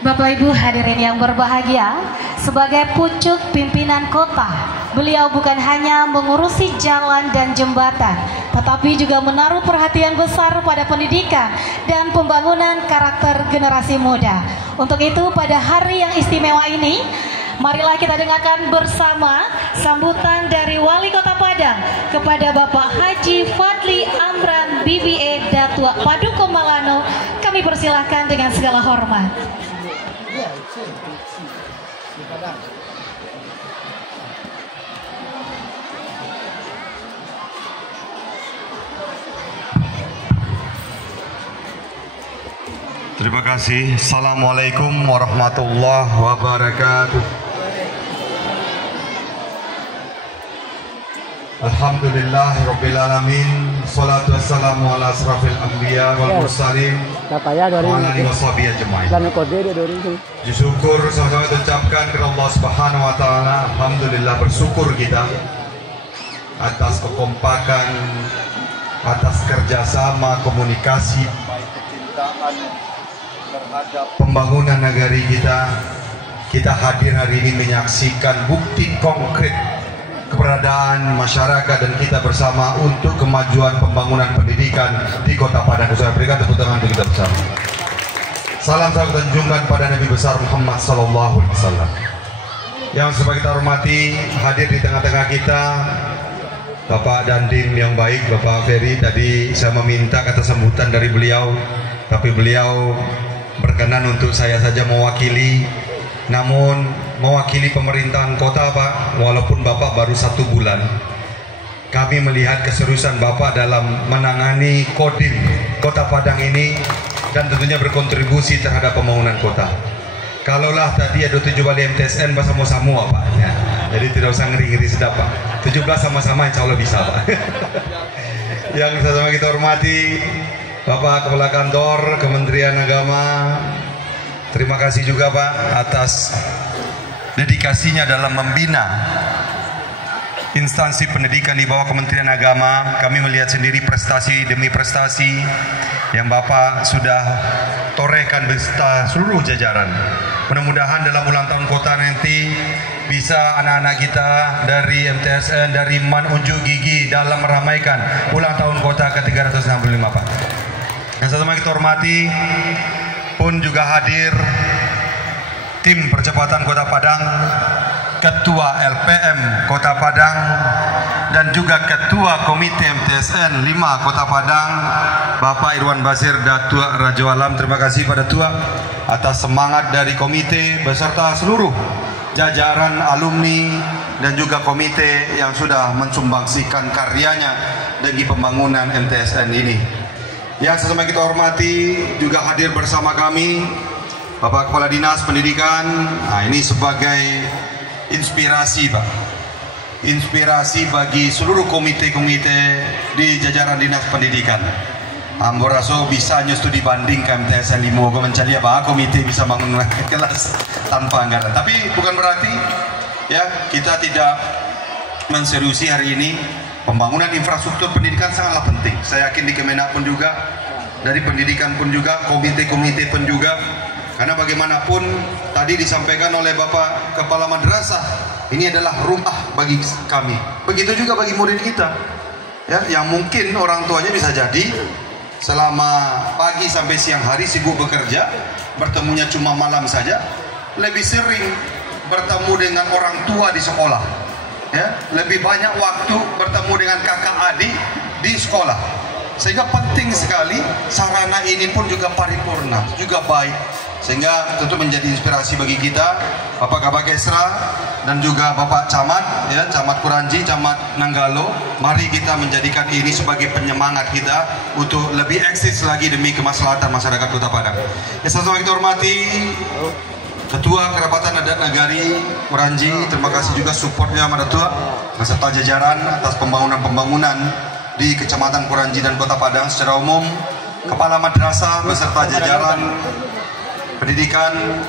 Bapak Ibu hadirin yang berbahagia, sebagai pucuk pimpinan kota, beliau bukan hanya mengurusi jalan dan jembatan, tetapi juga menaruh perhatian besar pada pendidikan dan pembangunan karakter generasi muda. Untuk itu pada hari yang istimewa ini, marilah kita dengarkan bersama sambutan dari Wali Kota Padang kepada Bapak Haji Fadli Amran BBA Datua Paduka Malano. Kami persilahkan dengan segala hormat. Terima kasih. Assalamualaikum warahmatullahi wabarakatuh. Alhamdulillahirrabbilalamin. Salatu wassalamu ala asrafil anbiya wal mursalin wa ala alihi washabihi ajma'in. Syukur sama-sama ucapkan kepada Allah Subhanahu wa taala. Alhamdulillah, bersyukur kita atas kekompakan, atas kerjasama, komunikasi, kecintaan terhadap pembangunan negeri kita. Kita hadir hari ini menyaksikan bukti konkret keberadaan masyarakat dan kita bersama untuk kemajuan pembangunan pendidikan di Kota Padang. Saya berikan tepuk tangan untuk kita bersama. Salam saya tunjukkan pada Nabi besar Muhammad sallallahu alaihi wasallam. Yang sebagai kita hormati, hadir di tengah-tengah kita Bapak Dandim yang baik, Bapak Ferry. Tadi saya meminta kata sambutan dari beliau, tapi beliau berkenan untuk saya saja mewakili. Namun mewakili pemerintahan kota, Pak, walaupun Bapak baru 1 bulan, kami melihat keseriusan Bapak dalam menangani Kodim Kota Padang ini dan tentunya berkontribusi terhadap pembangunan kota. Kalaulah tadi ada 7 balik MTSN bersama-sama, Pak, ya, jadi tidak usah ngeri-ngeri sedap, Pak. 17 sama-sama insya Allah bisa, Pak. Yang sama kita hormati Bapak Kepala Kantor Kementerian Agama, terima kasih juga Pak atas dedikasinya dalam membina instansi pendidikan di bawah Kementerian Agama. Kami melihat sendiri prestasi demi prestasi yang Bapak sudah torehkan beserta seluruh jajaran. Mudah-mudahan dalam ulang tahun kota nanti bisa anak-anak kita dari MTSN, dari MAN unjuk gigi dalam meramaikan ulang tahun kota ke-365, Pak. Yang sama kita hormati pun juga hadir tim percepatan Kota Padang, Ketua LPM Kota Padang, dan juga Ketua Komite MTSN 5 Kota Padang, Bapak Irwan Basir Datua Rajo Alam. Terima kasih pada Tua atas semangat dari komite beserta seluruh jajaran alumni dan juga komite yang sudah mensumbangsikan karyanya bagi pembangunan MTSN ini. Yang sesama kita hormati juga hadir bersama kami Bapak Kepala Dinas Pendidikan. Nah, ini sebagai inspirasi, Pak. Inspirasi bagi seluruh komite-komite di jajaran Dinas Pendidikan. Amboraso bisa studi banding ke MTSN 5 mencari apa komite bisa bangun kelas tanpa anggaran. Tapi bukan berarti ya kita tidak menseriusi hari ini. Pembangunan infrastruktur pendidikan sangatlah penting. Saya yakin di Kemenak pun juga, dari pendidikan pun juga, komite-komite pun juga. Karena bagaimanapun tadi disampaikan oleh Bapak Kepala Madrasah, ini adalah rumah bagi kami. Begitu juga bagi murid kita, ya, yang mungkin orang tuanya bisa jadi selama pagi sampai siang hari sibuk bekerja, bertemunya cuma malam saja, lebih sering bertemu dengan orang tua di sekolah, ya, lebih banyak waktu bertemu dengan kakak adik di sekolah. Sehingga penting sekali sarana ini pun juga paripurna, juga baik. Sehingga tentu menjadi inspirasi bagi kita, Bapak Kabak Esra dan juga Bapak Camat, ya, Camat Kuranji, Camat Nanggalo. Mari kita menjadikan ini sebagai penyemangat kita untuk lebih eksis lagi demi kemaslahatan masyarakat Kota Padang. Ya, sama-sama kita hormati Ketua Kerapatan Adat Nagari Kuranji, terima kasih juga supportnya pada Tua beserta jajaran atas pembangunan-pembangunan di Kecamatan Kuranji dan Kota Padang secara umum, Kepala Madrasah beserta jajaran pendidikan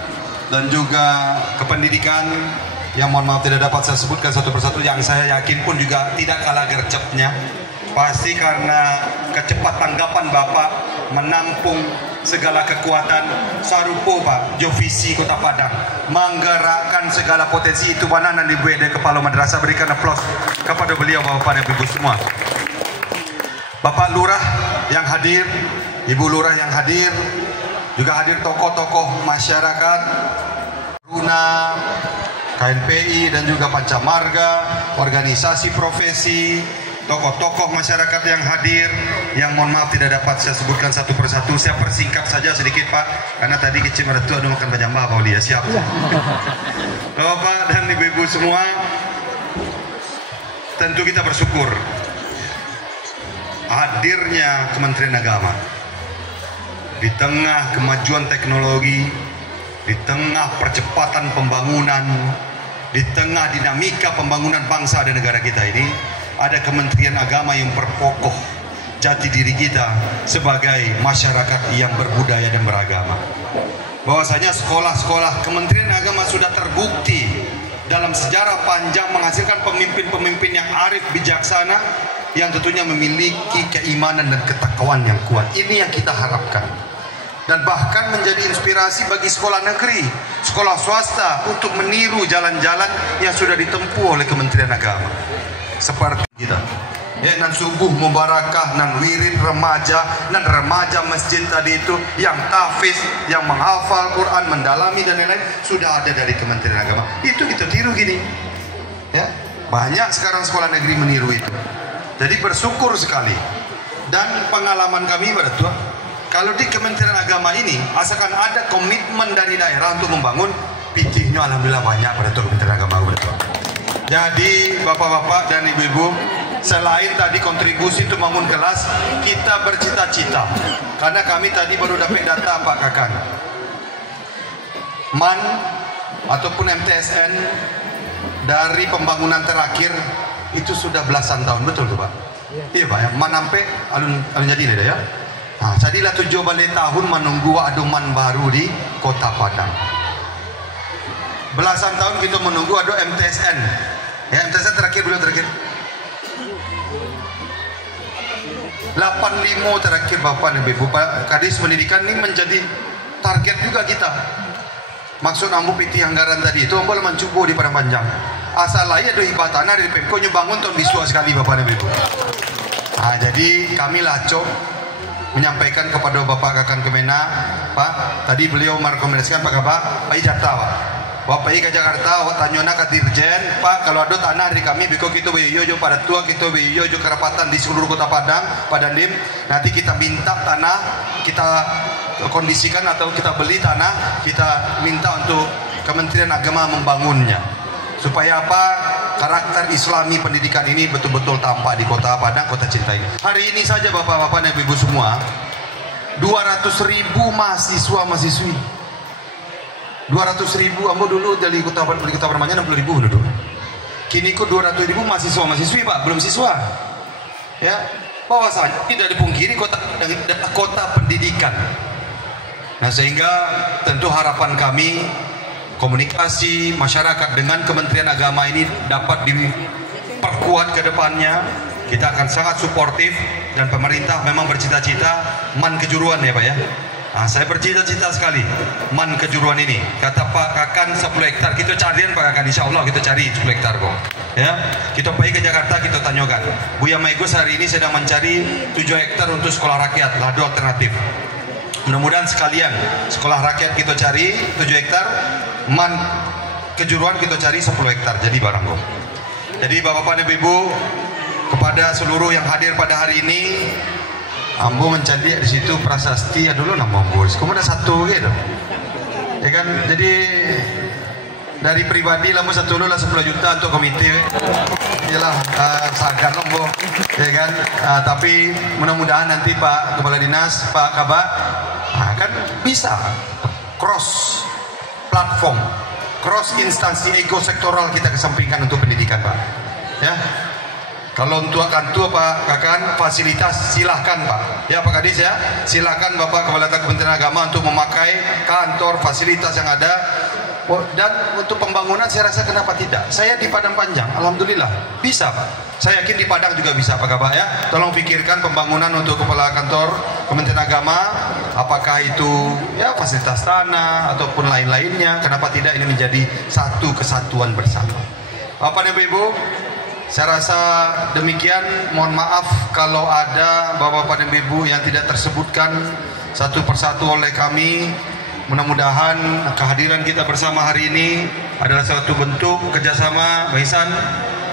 dan juga kependidikan yang mohon maaf tidak dapat saya sebutkan satu persatu, yang saya yakin pun juga tidak kalah gercepnya. Pasti karena kecepat tanggapan Bapak menampung segala kekuatan sarupo Pak Jovisi Kota Padang, menggerakkan segala potensi itu bananan di BD Kepala Madrasah. Berikan aplaus kepada beliau, Bapak dan Ibu semua. Bapak Lurah yang hadir, Ibu Lurah yang hadir, juga hadir tokoh-tokoh masyarakat, Runa, KNPI dan juga Pancamarga, organisasi profesi, tokoh-tokoh masyarakat yang hadir, yang mohon maaf tidak dapat saya sebutkan satu persatu. Saya persingkat saja sedikit Pak, karena tadi kecil mertua ada makan bajamba Pak Ulia. Siap. Bapak dan Ibu-Ibu semua, tentu kita bersyukur hadirnya Kementerian Agama. di tengah kemajuan teknologi, di tengah percepatan pembangunan, di tengah dinamika pembangunan bangsa dan negara kita ini, ada Kementerian Agama yang berkokoh jati diri kita sebagai masyarakat yang berbudaya dan beragama. Bahwasanya sekolah-sekolah Kementerian Agama sudah terbukti dalam sejarah panjang menghasilkan pemimpin-pemimpin yang arif bijaksana, yang tentunya memiliki keimanan dan ketakwaan yang kuat. Ini yang kita harapkan, dan bahkan menjadi inspirasi bagi sekolah negeri, sekolah swasta untuk meniru jalan-jalan yang sudah ditempuh oleh Kementerian Agama. Seperti kita, ya, nan subuh mubarakah, nan wirid remaja, nan remaja masjid tadi itu yang tahfiz, yang menghafal Quran, mendalami dan lain-lain, sudah ada dari Kementerian Agama. Itu kita tiru gini, ya. Banyak sekarang sekolah negeri meniru itu. Jadi bersyukur sekali. Dan pengalaman kami pada Tuhan, kalau di Kementerian Agama ini, asalkan ada komitmen dari daerah untuk membangun, pikirnya alhamdulillah banyak pada Tuhan Kementerian Agama pada Tuhan. Jadi bapak-bapak dan ibu-ibu, selain tadi kontribusi untuk bangun kelas, kita bercita-cita. Karena kami tadi baru dapat data Pak Kakan. MAN ataupun MTSN dari pembangunan terakhir itu sudah belasan tahun, betul tuh Pak? Iya Pak ya, MAN sampai alun jadi ya. Nah, jadilah 7 balik tahun menunggu aduman baru di Kota Padang. Belasan tahun kita menunggu ada MTSN. Ya, MTSN terakhir belum terakhir. 85 terakhir Bapak dan Ibu. Kadis Pendidikan ini menjadi target juga kita. Maksud ambu piti anggaran tadi itu ambil mencubu di Padang Panjang. Asal lain ada hibatan dari Pemko bangun tahun bisua sekali Bapak dan Ibu. Nah, jadi kami lacok menyampaikan kepada Bapak Kakan Kemenak, Pak, tadi beliau merekomendasikan Pak Ijata, Pak. Bapak ke Jakarta, awak tanyona ke Dirjen, Pak, kalau ada tanah dari kami, biko kita beyojo pada tua, kita beyojo kerapatan di seluruh Kota Padang, Padandim, nanti kita minta tanah, kita kondisikan atau kita beli tanah, kita minta untuk Kementerian Agama membangunnya. Supaya apa? Karakter Islami pendidikan ini betul-betul tampak di Kota Padang, Kota Cinta ini. Hari ini saja Bapak-bapak dan Ibu semua, 200.000 mahasiswa-mahasiswi. 200.000 ambo dulu dari Kota Padang 60.000 penduduk. Kini kok 200.000 mahasiswa-mahasiswi Pak, belum siswa. Ya, bahwasanya tidak dipungkiri kota pendidikan. Nah, sehingga tentu harapan kami komunikasi masyarakat dengan Kementerian Agama ini dapat diperkuat ke depannya. Kita akan sangat suportif, dan pemerintah memang bercita-cita MAN kejuruan ya Pak ya. Nah, saya bercita-cita sekali MAN kejuruan ini. Kata Pak Kakan 10 hektar, kita carian Pak Kakan, insya Allah kita cari 10 hektar kok. Ya, kita pergi ke Jakarta, kita tanyakan. Buya Maigus hari ini sedang mencari 7 hektar untuk sekolah rakyat, lado alternatif. Mudah-mudahan sekalian sekolah rakyat kita cari 7 hektar, MAN kejuruan kita cari 10 hektar, jadi barang kok. Jadi Bapak-bapak dan Ibu, kepada seluruh yang hadir pada hari ini, ambo mencari di situ prasasti ya dulu nama ambo. Kamu ada satu gitu, ya kan? Jadi dari pribadi lah 1 dulu lah 10 juta untuk komite. Iyalah sagar ambo, ya kan? Tapi mudah-mudahan nanti Pak Kepala Dinas, Pak Kabak, kan bisa cross platform, cross instansi ego sektoral kita kesampingkan untuk pendidikan Pak. Ya. Kalau untuk kantor Pak Kakan fasilitas silahkan Pak. Ya Pak Kadis ya, silahkan Bapak Kepala Kementerian Agama untuk memakai kantor fasilitas yang ada. Dan untuk pembangunan saya rasa kenapa tidak? Saya di Padang Panjang, alhamdulillah bisa Pak. Saya yakin di Padang juga bisa Pak Kabak ya. Tolong pikirkan pembangunan untuk Kepala Kantor Kementerian Agama, apakah itu ya fasilitas tanah ataupun lain-lainnya. Kenapa tidak ini menjadi satu kesatuan bersama. Bapak dan Ibu, saya rasa demikian. Mohon maaf kalau ada Bapak dan Ibu yang tidak tersebutkan satu persatu oleh kami. Mudah-mudahan kehadiran kita bersama hari ini adalah suatu bentuk kerjasama Baisan,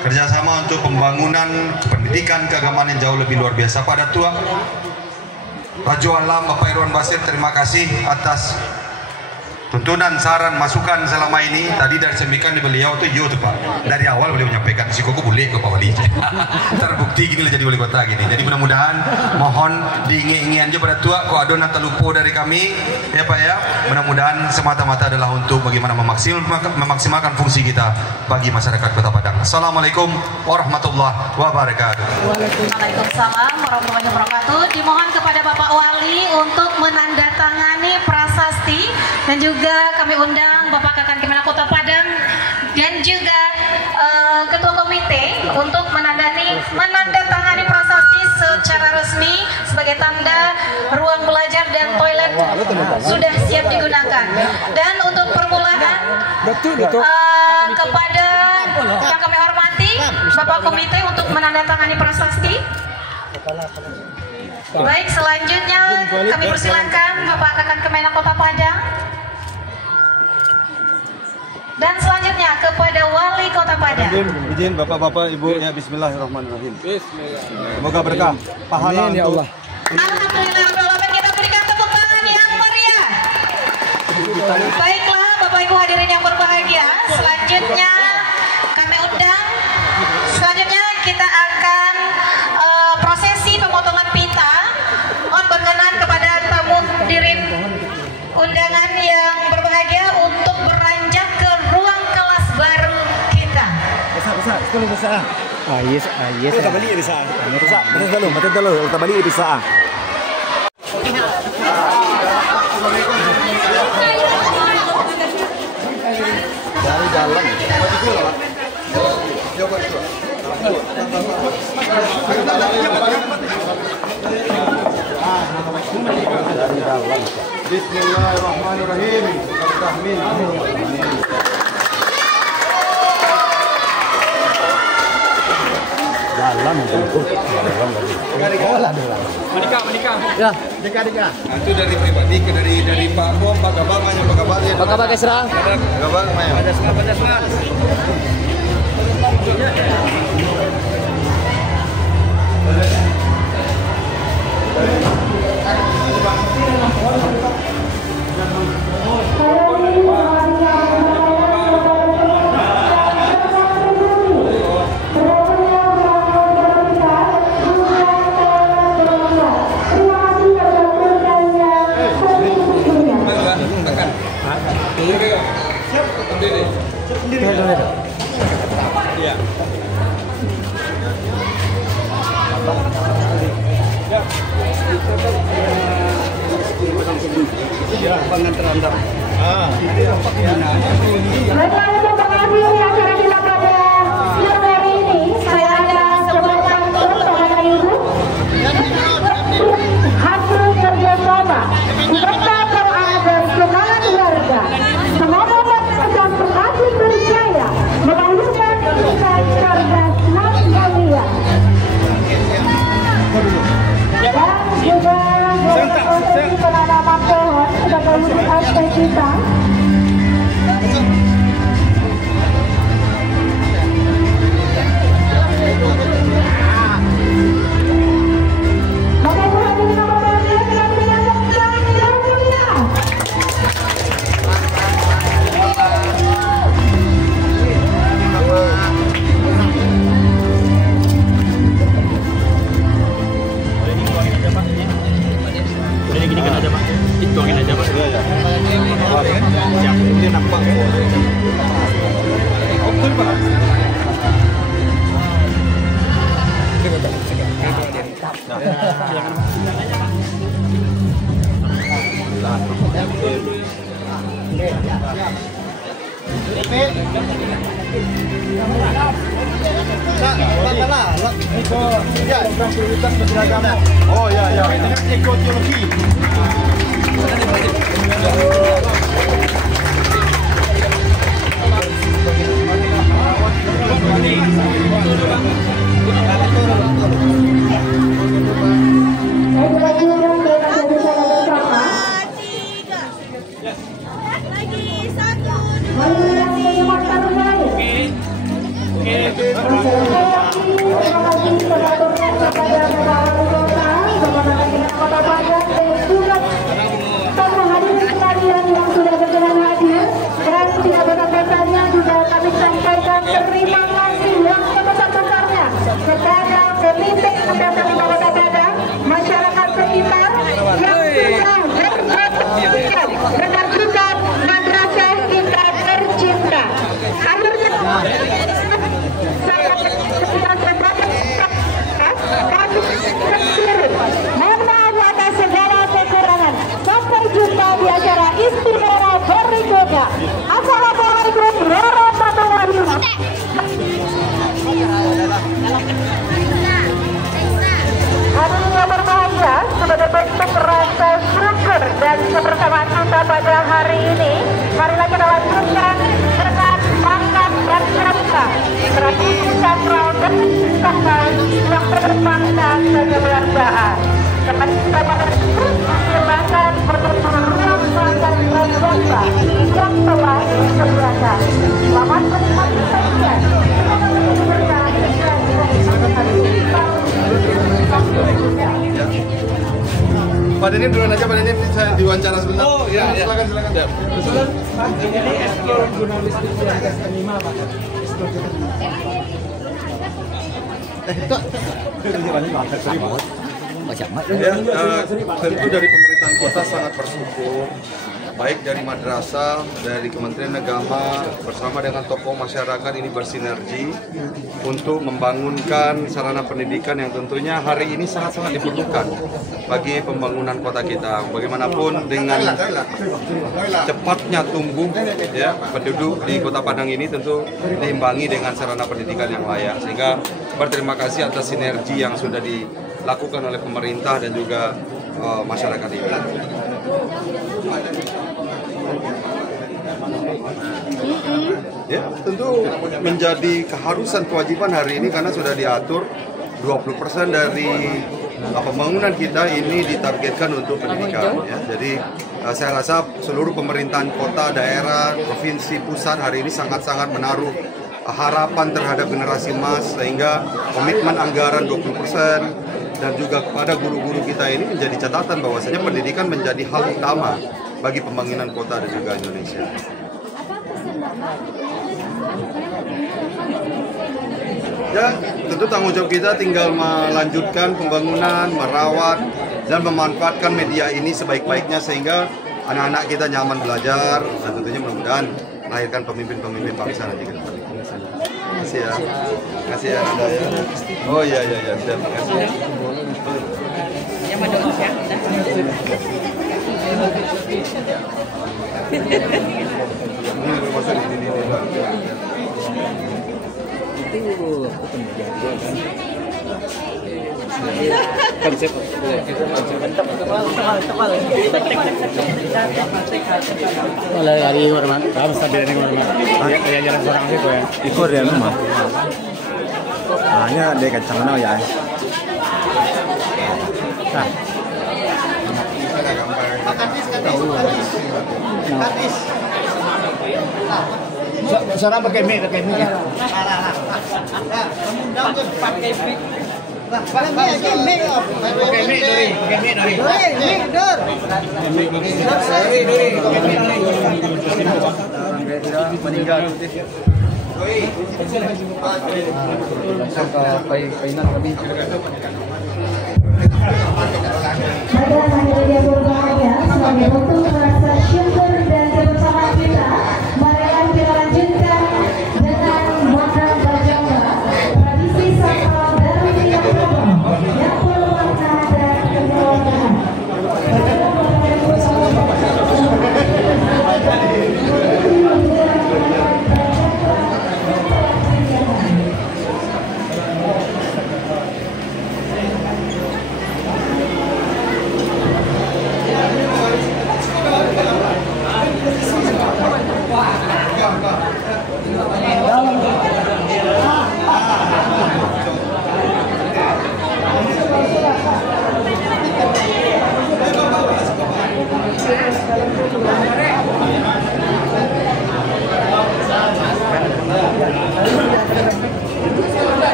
kerjasama untuk pembangunan pendidikan keagamaan yang jauh lebih luar biasa. Pada Tua Rajo Alam Bapak Irwan Basir, terima kasih atas tuntunan, saran, masukan selama ini tadi dari semikan di beliau tuh yo tuh Pak. Dari awal beliau menyampaikan si koko boleh ke Pak Wali. Terbukti gini jadi wali kota gini. Jadi mudah-mudahan mohon diingi-ingi aja pada tua kok adon telupo dari kami ya Pak ya. Mudah-mudahan semata-mata adalah untuk bagaimana memaksimalkan fungsi kita bagi masyarakat Kota Padang. Assalamualaikum warahmatullahi wabarakatuh. Waalaikumsalam warahmatullahi wabarakatuh. Dimohon kepada Bapak Wali untuk menandatangani prasasti dan juga kami undang Bapak Kakan Kemenak Kota Padang dan juga Ketua Komite untuk menandatangani prasasti secara resmi sebagai tanda ruang belajar dan toilet sudah siap digunakan. Dan untuk permulaan kepada yang kami hormati Bapak Komite untuk menandatangani prasasti. Baik, selanjutnya kami persilakan Bapak Kakan Kemenak Kota Padang. Dan selanjutnya kepada Wali Kota Padang. Izin Bapak-bapak, Ibu ya, bismillahirrahmanirrahim. Semoga berkah pahala ya Allah. Alhamdulillah, kita berikan tepuk tangan yang meriah. Baiklah Bapak Ibu hadirin yang berbahagia, selanjutnya kami undang, selanjutnya kita akan prosesi pemotongan pita. Mohon berkenan kepada tamu hadirin undangan yang berbahagia untuk beranjak ke ruang kelas baru kita. Besar, sekolah besar. Yes. Kita balik bisa. Besar, betul dulu. Kita balik bisa. Dari dalam. Coba itu. Dari dalam. Bismillahirrahmanirrahim. Tahmin. Dalam menikah. Ya, nikah. Itu dari pribadi ke dari Pak Bom, Pak Gabang, Pak Gabang Kesra. Gabang, ada semua. Oh ya, dengan ekoteologi. Kota Padang dan juga para hadirin sekalian yang sudah berkenan terima kasih yang sebesar-besarnya kepada pemimpin pendatangan kota-kota, masyarakat sekitar yang sudah berpartisipasi menerjunkan madrasah kita tercinta. Akhirnya saya mohon maaf atas segala kekurangan. Sampai jumpa di acara istimewa berikutnya. Assalamualaikum warahmatullahi wabarakatuh. Hari yang berbahagia, sebagai bentuk rasa syukur dan kebersamaan kita pada hari ini, marilah kita lanjutkan dengan makan dan cerita tradisi sakral dan sakral yang berkebangsaan dan kebangsaan. Seperti kita pada mengembangkan pertumbuhan ruang makan dan bangsa yang telah disediakan. Selamat menikmati sajian. Pak Denim duluan aja, Pak Denim, saya diwawancara sebentar. Oh iya, silakan. Kebetulan ini ekskul jurnalistik yang ke-5 Pak. Tentu dari pemerintahan kota sangat bersyukur, baik dari madrasah, dari Kementerian Agama, bersama dengan tokoh masyarakat ini bersinergi untuk membangunkan sarana pendidikan yang tentunya hari ini sangat-sangat dibutuhkan bagi pembangunan kota kita. Bagaimanapun dengan cepatnya tumbuh ya penduduk di Kota Padang ini tentu diimbangi dengan sarana pendidikan yang layak. Sehingga berterima kasih atas sinergi yang sudah dilakukan oleh pemerintah dan juga masyarakat ini. Ya, tentu menjadi keharusan kewajiban hari ini karena sudah diatur 20% dari pembangunan kita ini ditargetkan untuk pendidikan. Ya. Jadi saya rasa seluruh pemerintahan kota, daerah, provinsi, pusat hari ini sangat-sangat menaruh harapan terhadap generasi emas sehingga komitmen anggaran 20% dan juga kepada guru-guru kita ini menjadi catatan bahwasanya pendidikan menjadi hal utama bagi pembangunan kota dan juga Indonesia. Ya, tentu tanggung jawab kita tinggal melanjutkan pembangunan, merawat, dan memanfaatkan media ini sebaik-baiknya sehingga anak-anak kita nyaman belajar dan tentunya mudah-mudahan melahirkan pemimpin-pemimpin bangsa nanti ke depan. Terima kasih ya. Terima kasih ya Anda ya. Oh iya. Terima kasih. Ini bermaksud ini. Konsep mulai dari mana? Kamu sampai dari mana? Ya jalan seorang situ ya. Ikut dia rumah. Hanya dia kencang ya. Nah. Seorang pakai mic ya. Pakai mic. Sebagai bentuk rasa syukur dan kebersamaan kita, marilah kita lanjutkan dengan modal bajanga, tradisi sakral dari tiap agama yang bermakna dan keberagaman.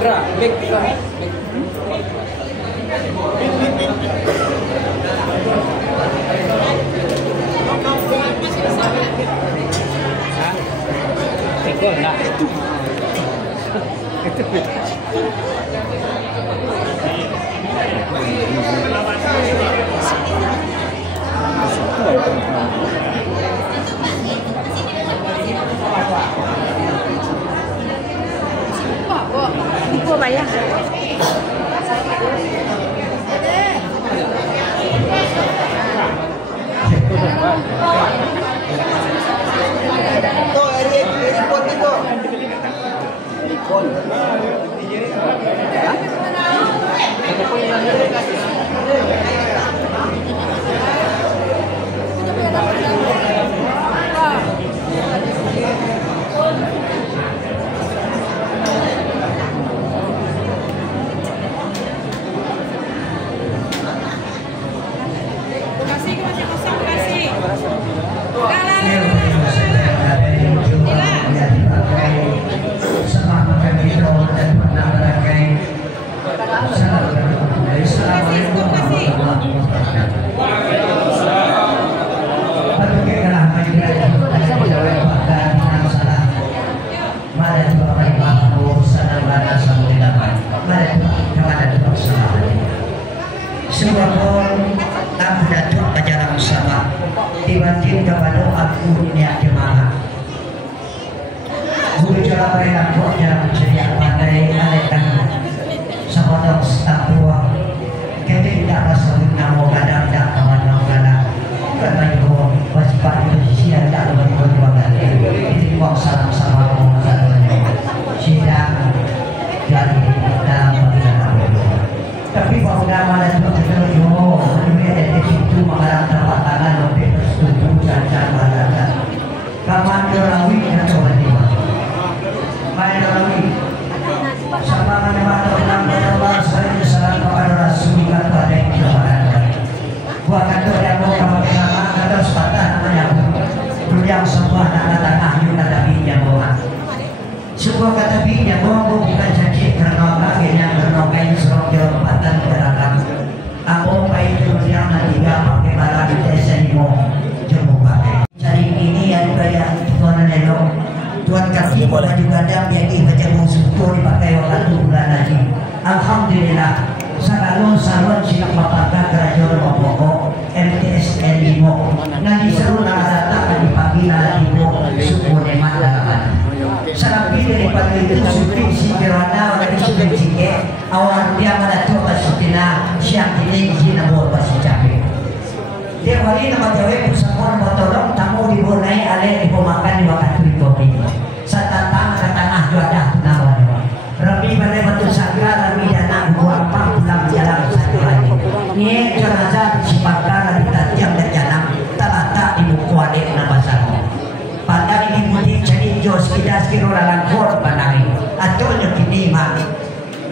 gerak. Mik. Tekol enggak? Ibu bayar.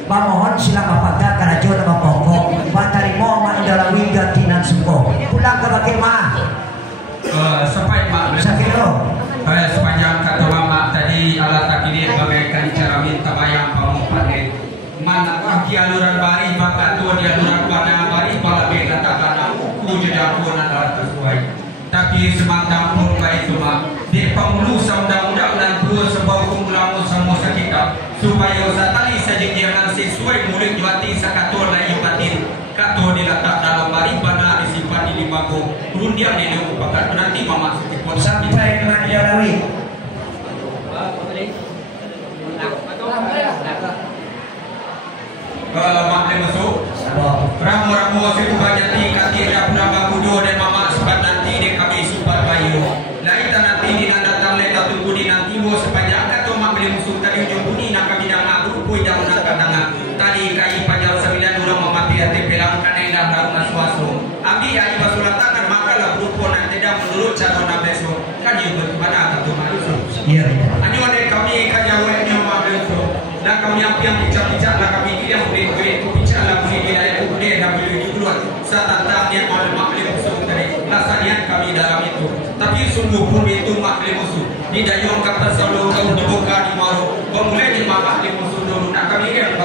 Pamohon sila mapagka karajo na mapoko matari mo maindalawi gatinan suko pulang ke bagaimana sampai mak sakiro sepanjang kata mama tadi alat takdir bagaikan cara minta bayang pamupane manakah aluran bari maka tu di aluran pada bari pala beda takana ku jadi pun adalah sesuai tapi semangkang pun baik tu mak di pemulu undang-undang dan dua sebab kumulamu semua kita supaya usatali saja jangan sesuai murid juati sakatur lain batin katur diletak dalam bari pada disimpan di limbago rundian ini upakan nanti mama sekipun sampai ke Jalawi makna masuk ramu-ramu situ banyak tingkat tidak pernah bakudo dan mama sebab nanti dia kami simpan bayu lain nanti di datang leta tunggu di nanti mo sepanjang kata mak beli musuh tadi ujung bunyi nak kami dah nak grupo jauh nak kadang tadi kai panjang 9 orang memati hati pelang kan dah baru masuk abi ai basulatan maka lah grupo nanti dah menurut cara nak besok kan dia bagaimana kata mak iya anyo ada kami kajawe ni mak besok dan kami yang bicara lah kami dia boleh bicara boleh dia boleh dah boleh duluan satata dia mau mak beli musuh tadi rasanya kami dalam itu tapi sungguh pun itu mak beli musuh di dayung kapal selalu kau dibuka di maru pemulai di mak beli musuh dulu nak kami kan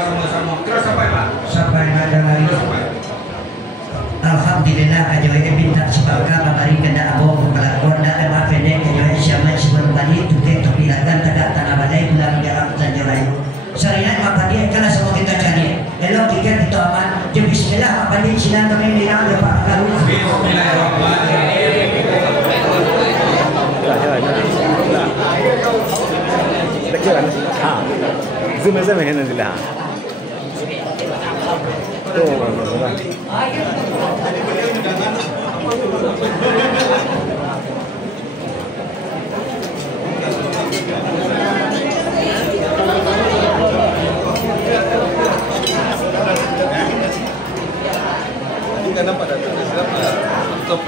kan? Zoom aja mainan sila. Tuh. Karena pada stop.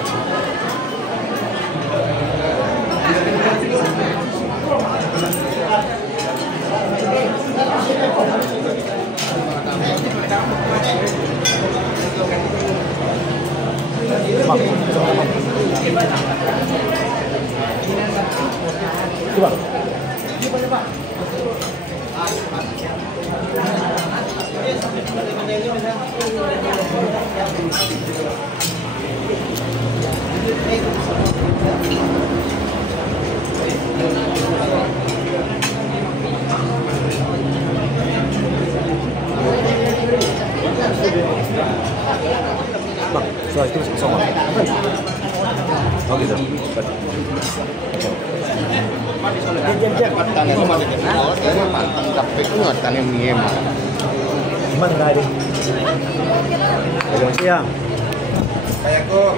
Bang, soal itu sama. Oh gitu. Gimana tadi? Selamat siang. Kayak kok.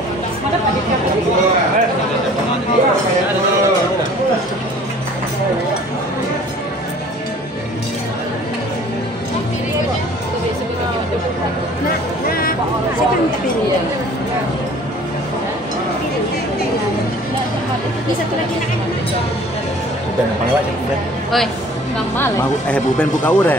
Bukan yang paling wajib, bukan? Oi, Bang Male. Bukan buka ure.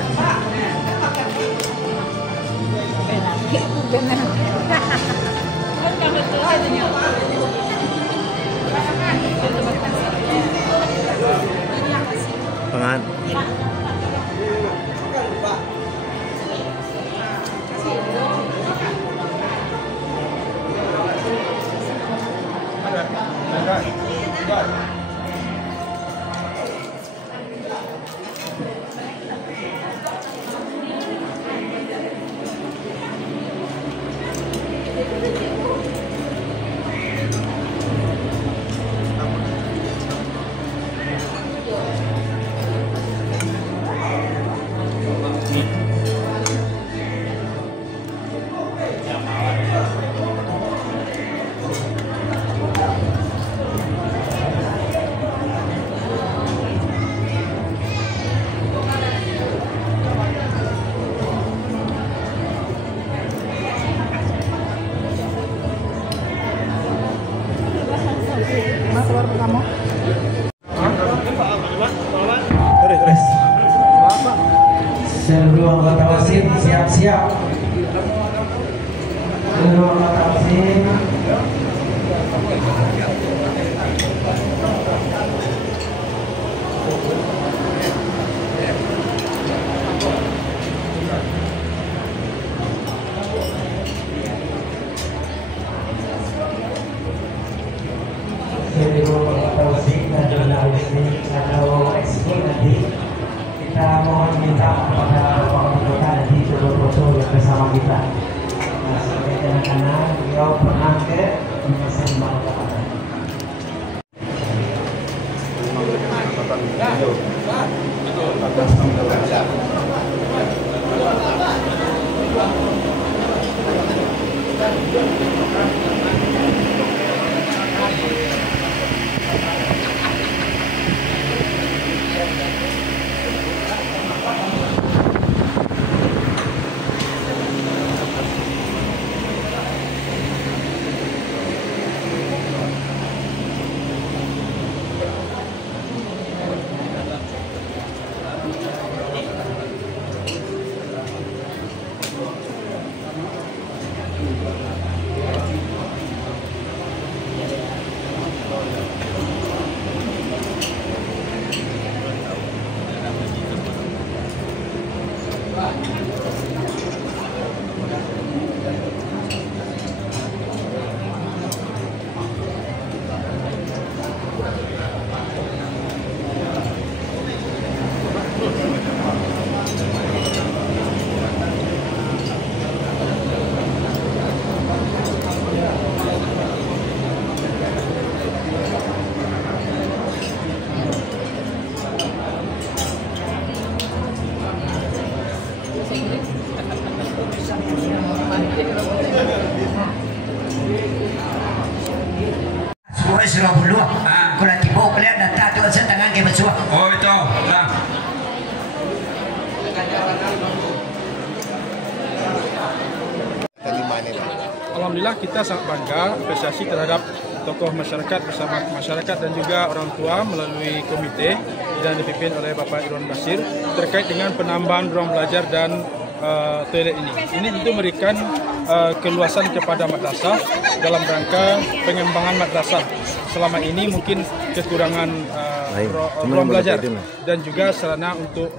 Pengan. Seluruh anggota OSIS siap-siap. Seluruh anggota OSIS. Seluruh anggota OSIS dan juga OSIS atau ekskul nanti kita mohon minta kepada Bapak Anggota nanti foto-foto yang bersama kita. Nah, sebagai anak-anak, beliau pernah ke Universitas Bangka. Alhamdulillah kita sangat bangga apresiasi terhadap tokoh masyarakat bersama masyarakat dan juga orang tua melalui komite yang dipimpin oleh Bapak Irwan Basir terkait dengan penambahan ruang belajar dan toilet ini. Ini tentu memberikan keluasan kepada madrasah dalam rangka pengembangan madrasah. Selama ini mungkin kekurangan ruang belajar dan juga sarana untuk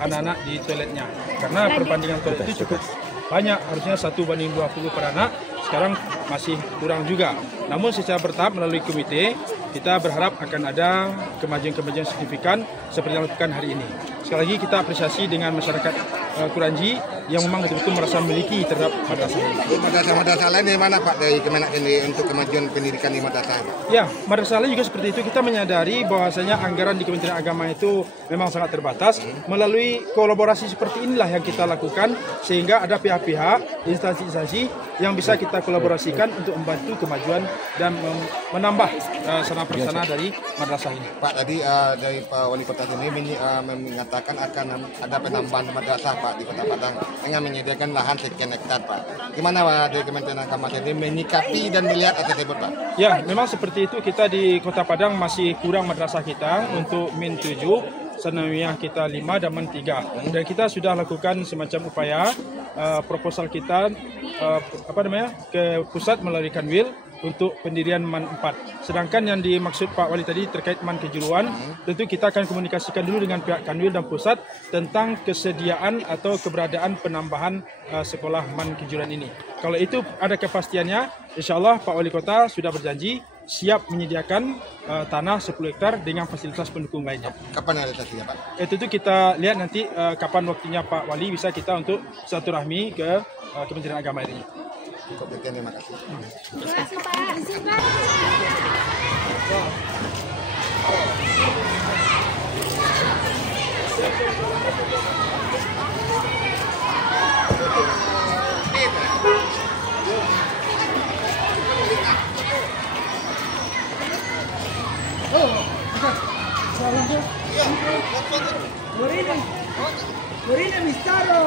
anak-anak di toiletnya. Karena perbandingan toilet itu cukup banyak, harusnya 1:20 per anak, sekarang masih kurang juga. Namun secara bertahap melalui komite, kita berharap akan ada kemajuan-kemajuan signifikan seperti yang dilakukan hari ini. Sekali lagi kita apresiasi dengan masyarakat Kuranji yang memang betul-betul merasa memiliki terhadap madrasah ini. Madrasah lain dari mana Pak dari Kemenak ini untuk kemajuan pendidikan di madrasah? Ya, madrasah lain juga seperti itu. Kita menyadari bahwasanya anggaran di Kementerian Agama itu memang sangat terbatas. Melalui kolaborasi seperti inilah yang kita lakukan sehingga ada pihak-pihak, instansi-instansi yang bisa kita kolaborasikan untuk membantu kemajuan dan menambah sarana-prasarana dari madrasah ini. Pak, tadi dari Pak Wali Kota sini mengatakan akan ada penambahan madrasah Pak di Kota Padang dengan menyediakan lahan sekian hektar Pak. Gimana Pak dari Kementerian Agama ini menyikapi dan melihat hal tersebut Pak? Ya, memang seperti itu. Kita di Kota Padang masih kurang madrasah kita untuk min 7, sanawiyah kita 5 dan min 3. Dan kita sudah lakukan semacam upaya proposal kita ke pusat melalui Kanwil untuk pendirian MAN 4. Sedangkan yang dimaksud Pak Wali tadi terkait MAN kejuruan, tentu kita akan komunikasikan dulu dengan pihak Kanwil dan pusat tentang kesediaan atau keberadaan penambahan sekolah MAN kejuruan ini. Kalau itu ada kepastiannya, insya Allah Pak Wali Kota sudah berjanji siap menyediakan tanah 10 hektar dengan fasilitas pendukung lainnya. Kapan realisasinya Pak? Itu kita lihat nanti kapan waktunya Pak Wali bisa kita untuk silaturahmi ke Kementerian Agama ini. Terima kasih. Morina Mistaro.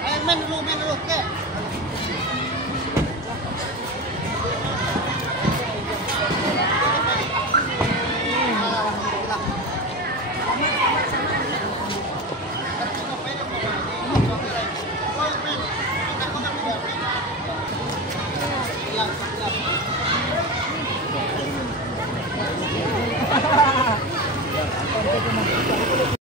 Men, men dulu, men. Oke.